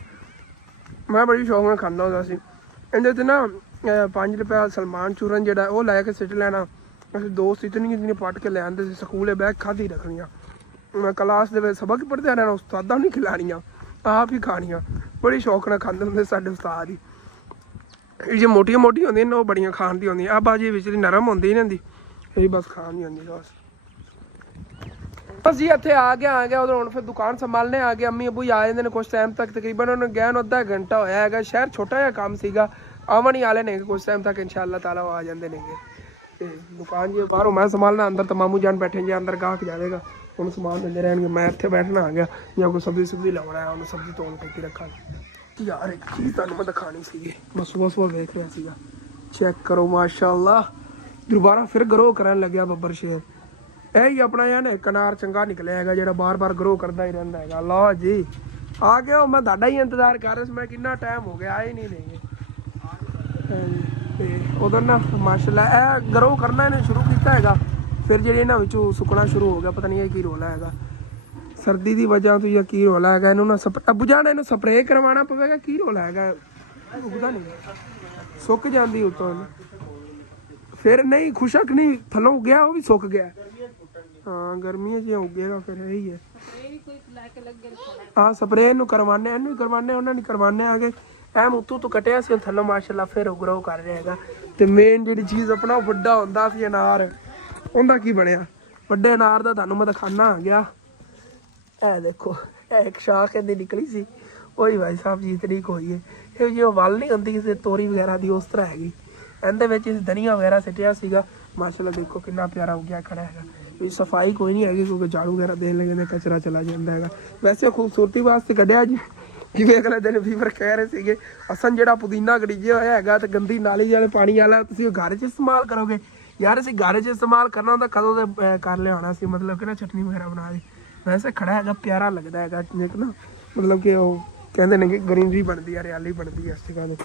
ਮੈਂ ਬੜੀ ਸ਼ੌਕ ਨਾਲ ਖਾਂਦਾ ਹੁੰਦਾ ਸੀ। ਇਹਦੇ 'ਤੇ ਨਾ 5 ਰੁਪਏ ਸਲਮਾਨ ਚੂਰਨ ਜਿਹੜਾ ਉਹ ਲੈ ਕੇ ਸਿੱਟ ਲੈਣਾ। ਅਸੀਂ ਦੋਸਤ ਇਤਨੀਆਂ ਪੱਟ ਕੇ ਲੈ ਆਉਂਦੇ ਸੀ ਸਕੂਲੇ ਬੈਗ ਖਾਧੀ ਰੱਖਣੀਆਂ। मैं क्लास दे सबक पढ़ते रहना, उस्तादा नहीं खिलानियां, आप ही खानियां। बड़ी शौक नाल खांदे हुंदे साडे उस्ताद ही। ये मोटियां मोटियां होंदियां ने, वो बड़ियां खाण दी होंदियां। आ बाजी विच नरम होंदी इन्हां दी, ये बस खाण दी होंदी बस। बस जी इत्थे आ गया उधर, हुण फिर दुकान संभालने आ गया। अम्मी अबू आ जांदे ने कुछ टाइम तक, तकरीबन उन्होंने गया अद्धा घंटा होया हैगा। शहर छोटा जिहा काम सीगा, आवन ही वाले ने कुछ टाइम तक इंशाअल्लाह ताला आ जांदे नेगे। ते दुकान जी बाहरों मैं संभालना, अंदर तो मामू जान बैठे जी, अंदर गाहक जाएगा, ਹੁਣ ਸਮਾਨ ਦਿੰਦੇ ਰਹਿਣਗੇ। ਮੈਂ ਇੱਥੇ ਬੈਠਣਾ ਆ ਗਿਆ, ਜਾਂ ਕੋਈ ਸਬਜ਼ੀ ਸੁਬਜ਼ੀ ਲਾਉਣਾ ਹੈ, ਉਹਨੂੰ ਸਬਜ਼ੀ ਤੋੜ ਕੇ ਰੱਖਾਂਗੇ। ਯਾਰ ਇੱਕ ਚੀਜ਼ ਤੁਹਾਨੂੰ ਮੈਂ ਦਿਖਾਣੀ ਸੀਗੀ, ਮੈਂ ਸੁਬਹ ਵੇਖ ਰਿਹਾ ਸੀਗਾ। ਚੈੱਕ ਕਰੋ ਮਾਸ਼ਾਅੱਲਾ, ਦੁਬਾਰਾ ਫਿਰ ਗਰੋ ਕਰਨ ਲੱਗਿਆ ਬੱਬਰ ਸ਼ੇਰ। ਇਹ ਹੀ ਆਪਣਾ ਯਾਰ ਨਾ ਕਨਾਰ ਚੰਗਾ ਨਿਕਲਿਆ ਹੈਗਾ, ਜਿਹੜਾ ਬਾਰ-ਬਾਰ ਗਰੋ ਕਰਦਾ ਹੀ ਰਹਿੰਦਾ ਹੈਗਾ। ਲਓ ਜੀ ਆ ਗਿਆ, ਮੈਂ ਤੁਹਾਡਾ ਹੀ ਇੰਤਜ਼ਾਰ ਕਰ ਰਿਹਾ ਸੀ, ਮੈਂ ਕਿੰਨਾ ਟਾਈਮ ਹੋ ਗਿਆ ਆਏ ਨਹੀਂ ਨੇਗੇ। ਤੇ ਉਧਰ ਨਾ ਮਾਸ਼ਾਅੱਲਾ ਇਹ ਗਰੋ ਕਰਨਾ ਇਹਨੇ ਸ਼ੁਰੂ ਕੀਤਾ ਹੈਗਾ, ਫਿਰ ਜਿਹੜੇ ਇਹਨਾਂ ਵਿੱਚੋਂ ਸੁੱਕਣਾ ਸ਼ੁਰੂ ਹੋ ਗਿਆ। ਪਤਾ ਨਹੀਂ ਇਹ ਕੀ ਰੋਲਾ ਹੈਗਾ, ਸਰਦੀ ਦੀ ਵਜ੍ਹਾ ਤੋਂ ਜਾਂ ਕੀ ਰੋਲਾ ਹੈਗਾ। ਇਹਨੂੰ ਨਾ ਅੱਬੂ ਜਾਨ ਇਹਨੂੰ ਸਪਰੇਅ ਕਰਵਾਉਣਾ ਪਵੇਗਾ, ਕੀ ਰੋਲਾ ਹੈਗਾ, ਉੱਗਦਾ ਨਹੀਂ, ਸੁੱਕ ਜਾਂਦੀ ਉੱਤੋਂ। ਫਿਰ ਨਹੀਂ ਖੁਸ਼ਕ ਨਹੀਂ ਥੱਲੋਂ ਉੱਗਿਆ, ਉਹ ਵੀ ਸੁੱਕ ਗਿਆ। ਹਾਂ ਗਰਮੀਆਂ 'ਚ ਉੱਗੇਗਾ ਫਿਰ ਇਹੀ ਹੈ। ਹਾਂ ਸਪਰੇਅ ਇਹਨੂੰ ਕਰਵਾਉਂਦੇ, ਇਹਨੂੰ ਹੀ ਕਰਵਾਉਂਦੇ, ਉਹਨਾਂ ਨੇ ਕਰਵਾਉਂਦੇ ਆ ਕੇ। ਐਮ ਉੱਤੋਂ ਤੋਂ ਕੱਟਿਆ ਸੀ ਥੱਲੋਂ ਮਾਸ਼ਾਅੱਲਾ ਫਿਰ ਗਰੋ ਕਰ ਰਿਹਾ ਹੈਗਾ। ਤੇ ਮੇਨ ਜਿਹੜੀ ਚੀਜ਼ ਆਪਣਾ ਵੱਡਾ ਹੁੰਦਾ ਸੀ ਅਨਾਰ, ਉਹਦਾ ਕੀ ਬਣਿਆ। ਵੱਡੇ ਅਨਾਰ ਦਾ ਤੁਹਾਨੂੰ ਮੈਂ ਦਿਖਾਣਾ ਆ ਗਿਆ। ਇਹ ਦੇਖੋ, ਇਹ ਇੱਕ ਸ਼ਾਖ ਇਹਦੀ ਨਿਕਲੀ ਸੀ, ਉਹੀ ਭਾਈ ਸਾਹਿਬ ਜੀ ਤਰੀਕ ਹੋਈ ਹੈ। ਇਹ ਜੀ ਉਹ ਵੱਲ ਨਹੀਂ ਹੁੰਦੀ ਕਿਸੇ ਤੋਰੀ ਵਗੈਰਾ ਦੀ, ਉਸ ਤਰ੍ਹਾਂ ਹੈਗੀ। ਇਹਦੇ ਵਿੱਚ ਧਨੀਆ ਵਗੈਰਾ ਸਿੱਟਿਆ ਸੀਗਾ ਮਾਸ਼ਾਅੱਲਾ। ਦੇਖੋ ਕਿੰਨਾ ਪਿਆਰਾ ਹੋ ਗਿਆ, ਖੜਾ ਹੈਗਾ। ਵੀ ਸਫਾਈ ਕੋਈ ਨਹੀਂ ਹੈਗੀ, ਕਿਉਂਕਿ ਝਾੜੂ ਵਗੈਰਾ ਦੇਣ ਲੱਗੇ ਨੇ ਕਚਰਾ ਚਲਾ ਜਾਂਦਾ ਹੈਗਾ। ਵੈਸੇ ਖੂਬਸੂਰਤੀ ਵਾਸਤੇ ਕੱਢਿਆ ਜੀ, ਜਿਵੇਂ ਅਗਲੇ ਦਿਨ ਫੀਵਰ ਕਹਿ ਰਹੇ ਸੀਗੇ। ਅਸਨ ਜਿਹੜਾ ਪੁਦੀਨਾ ਗੜੀਜਿਆ ਹੋਇਆ ਹੈਗਾ ਤੇ ਗੰਦੀ ਨਾਲੀ ਵਾਲੇ ਪਾਣੀ ਵਾਲਾ, ਤੁਸੀਂ ਉਹ ਘਰ 'ਚ ਇਸਤੇਮਾਲ ਕਰੋਗੇ। ਯਾਰ ਅਸੀਂ ਘਰ 'ਚ ਇਸਤੇਮਾਲ ਕਰਨਾ ਹੁੰਦਾ ਕਦੋਂ ਦੇ ਕਰ ਲਿਆਉਣਾ ਸੀ, ਮਤਲਬ ਕਿ ਨਾ ਚਟਨੀ ਵਗੈਰਾ ਬਣਾ ਲਈ। ਵੈਸੇ ਖੜਾ ਹੈਗਾ, ਪਿਆਰਾ ਲੱਗਦਾ ਹੈਗਾ ਇੱਕ ਨਾ, ਮਤਲਬ ਕਿ ਉਹ ਕਹਿੰਦੇ ਨੇ ਕਿ ਗਰੀਨਰੀ ਬਣਦੀ ਹੈ, ਹਰਿਆਲੀ ਬਣਦੀ ਹੈ ਇਸ ਜਗ੍ਹਾ ਤੋਂ।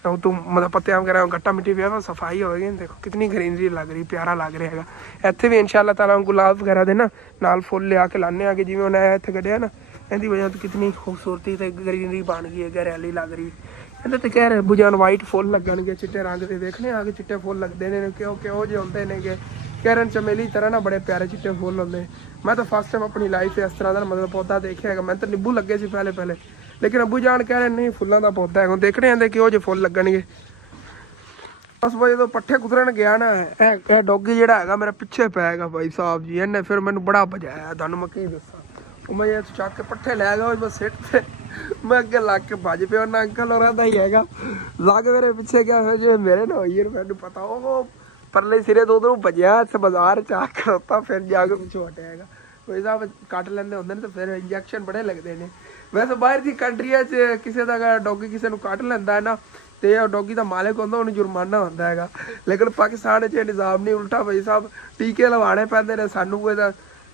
तो मतलब पत्तियां वगैरह गट्टा मिट्टी पे सफाई होगी। देखो कितनी ग्रीनरी लग रही, प्यारा लग रहा है। इत्थे भी इंशाअल्लाह ताला गुलाब वगैरह दे ना नाल फुल लिया के लाने आगे, जिवें उन्हें इत्थे कड्ढिया ना, इहदी वजह तो कितनी खूबसूरती ते ग्रीनरी बन गई है, हरियाली लग रही। इहदे ते कह रहे बुझान वाइट फुल लगणगे, चिट्टे रंग दे देखने आगे चिट्टे फुल लगदे ने, क्यों जे हुंदे नेगे कैरन चमेली तरह ना, बड़े प्यारे चिट्टे फुल होंदे। मैं तो फर्स्ट टाइम अपनी लाइफ इस तरह का मतलब पौधा देखा है। मैं तो नींबू लगे सी पहले, लेकिन अबू जान कह रहे नहीं फुलों का पौधा है। देखने आते कि जो फुल लगणगे। बस भाई जो पट्ठे कुतरन गया ना, यह डॉगी जिहड़ा हैगा मेरे पिछे पैगा भाई साहब जी, इन्हें फिर मैंने बड़ा बजाया। तुहानूं मैं की दस्सां, मैं ये चक के पट्ठे लै गया, मैं सिट ते मैं अगे लग के भज पिया। ना अंकल होरां दा ही हैगा, लग मेरे पिछे गया, फिर जो मेरे ना होई मैनूं पता वो परले सिरे तो उधरों भजिया इत्थे बाजार च आ खड़ोता, फिर जाके पिछों हटिया हैगा। भाई साहब कट लैंदे हुंदे ने तो फिर इंजैक्शन बड़े लगदे ने। वैसे बाहर दी कंट्रियां च किसी का डॉगी किसी नूं कट लैंदा है ना, तो यह डॉगी का मालिक होंदा, उन्हें जुर्माना होंदा है। लेकिन पाकिस्तान च निज़ाम नहीं, उल्टा भाई साहब टीके लवाने पैंदे ने सानूं। कोई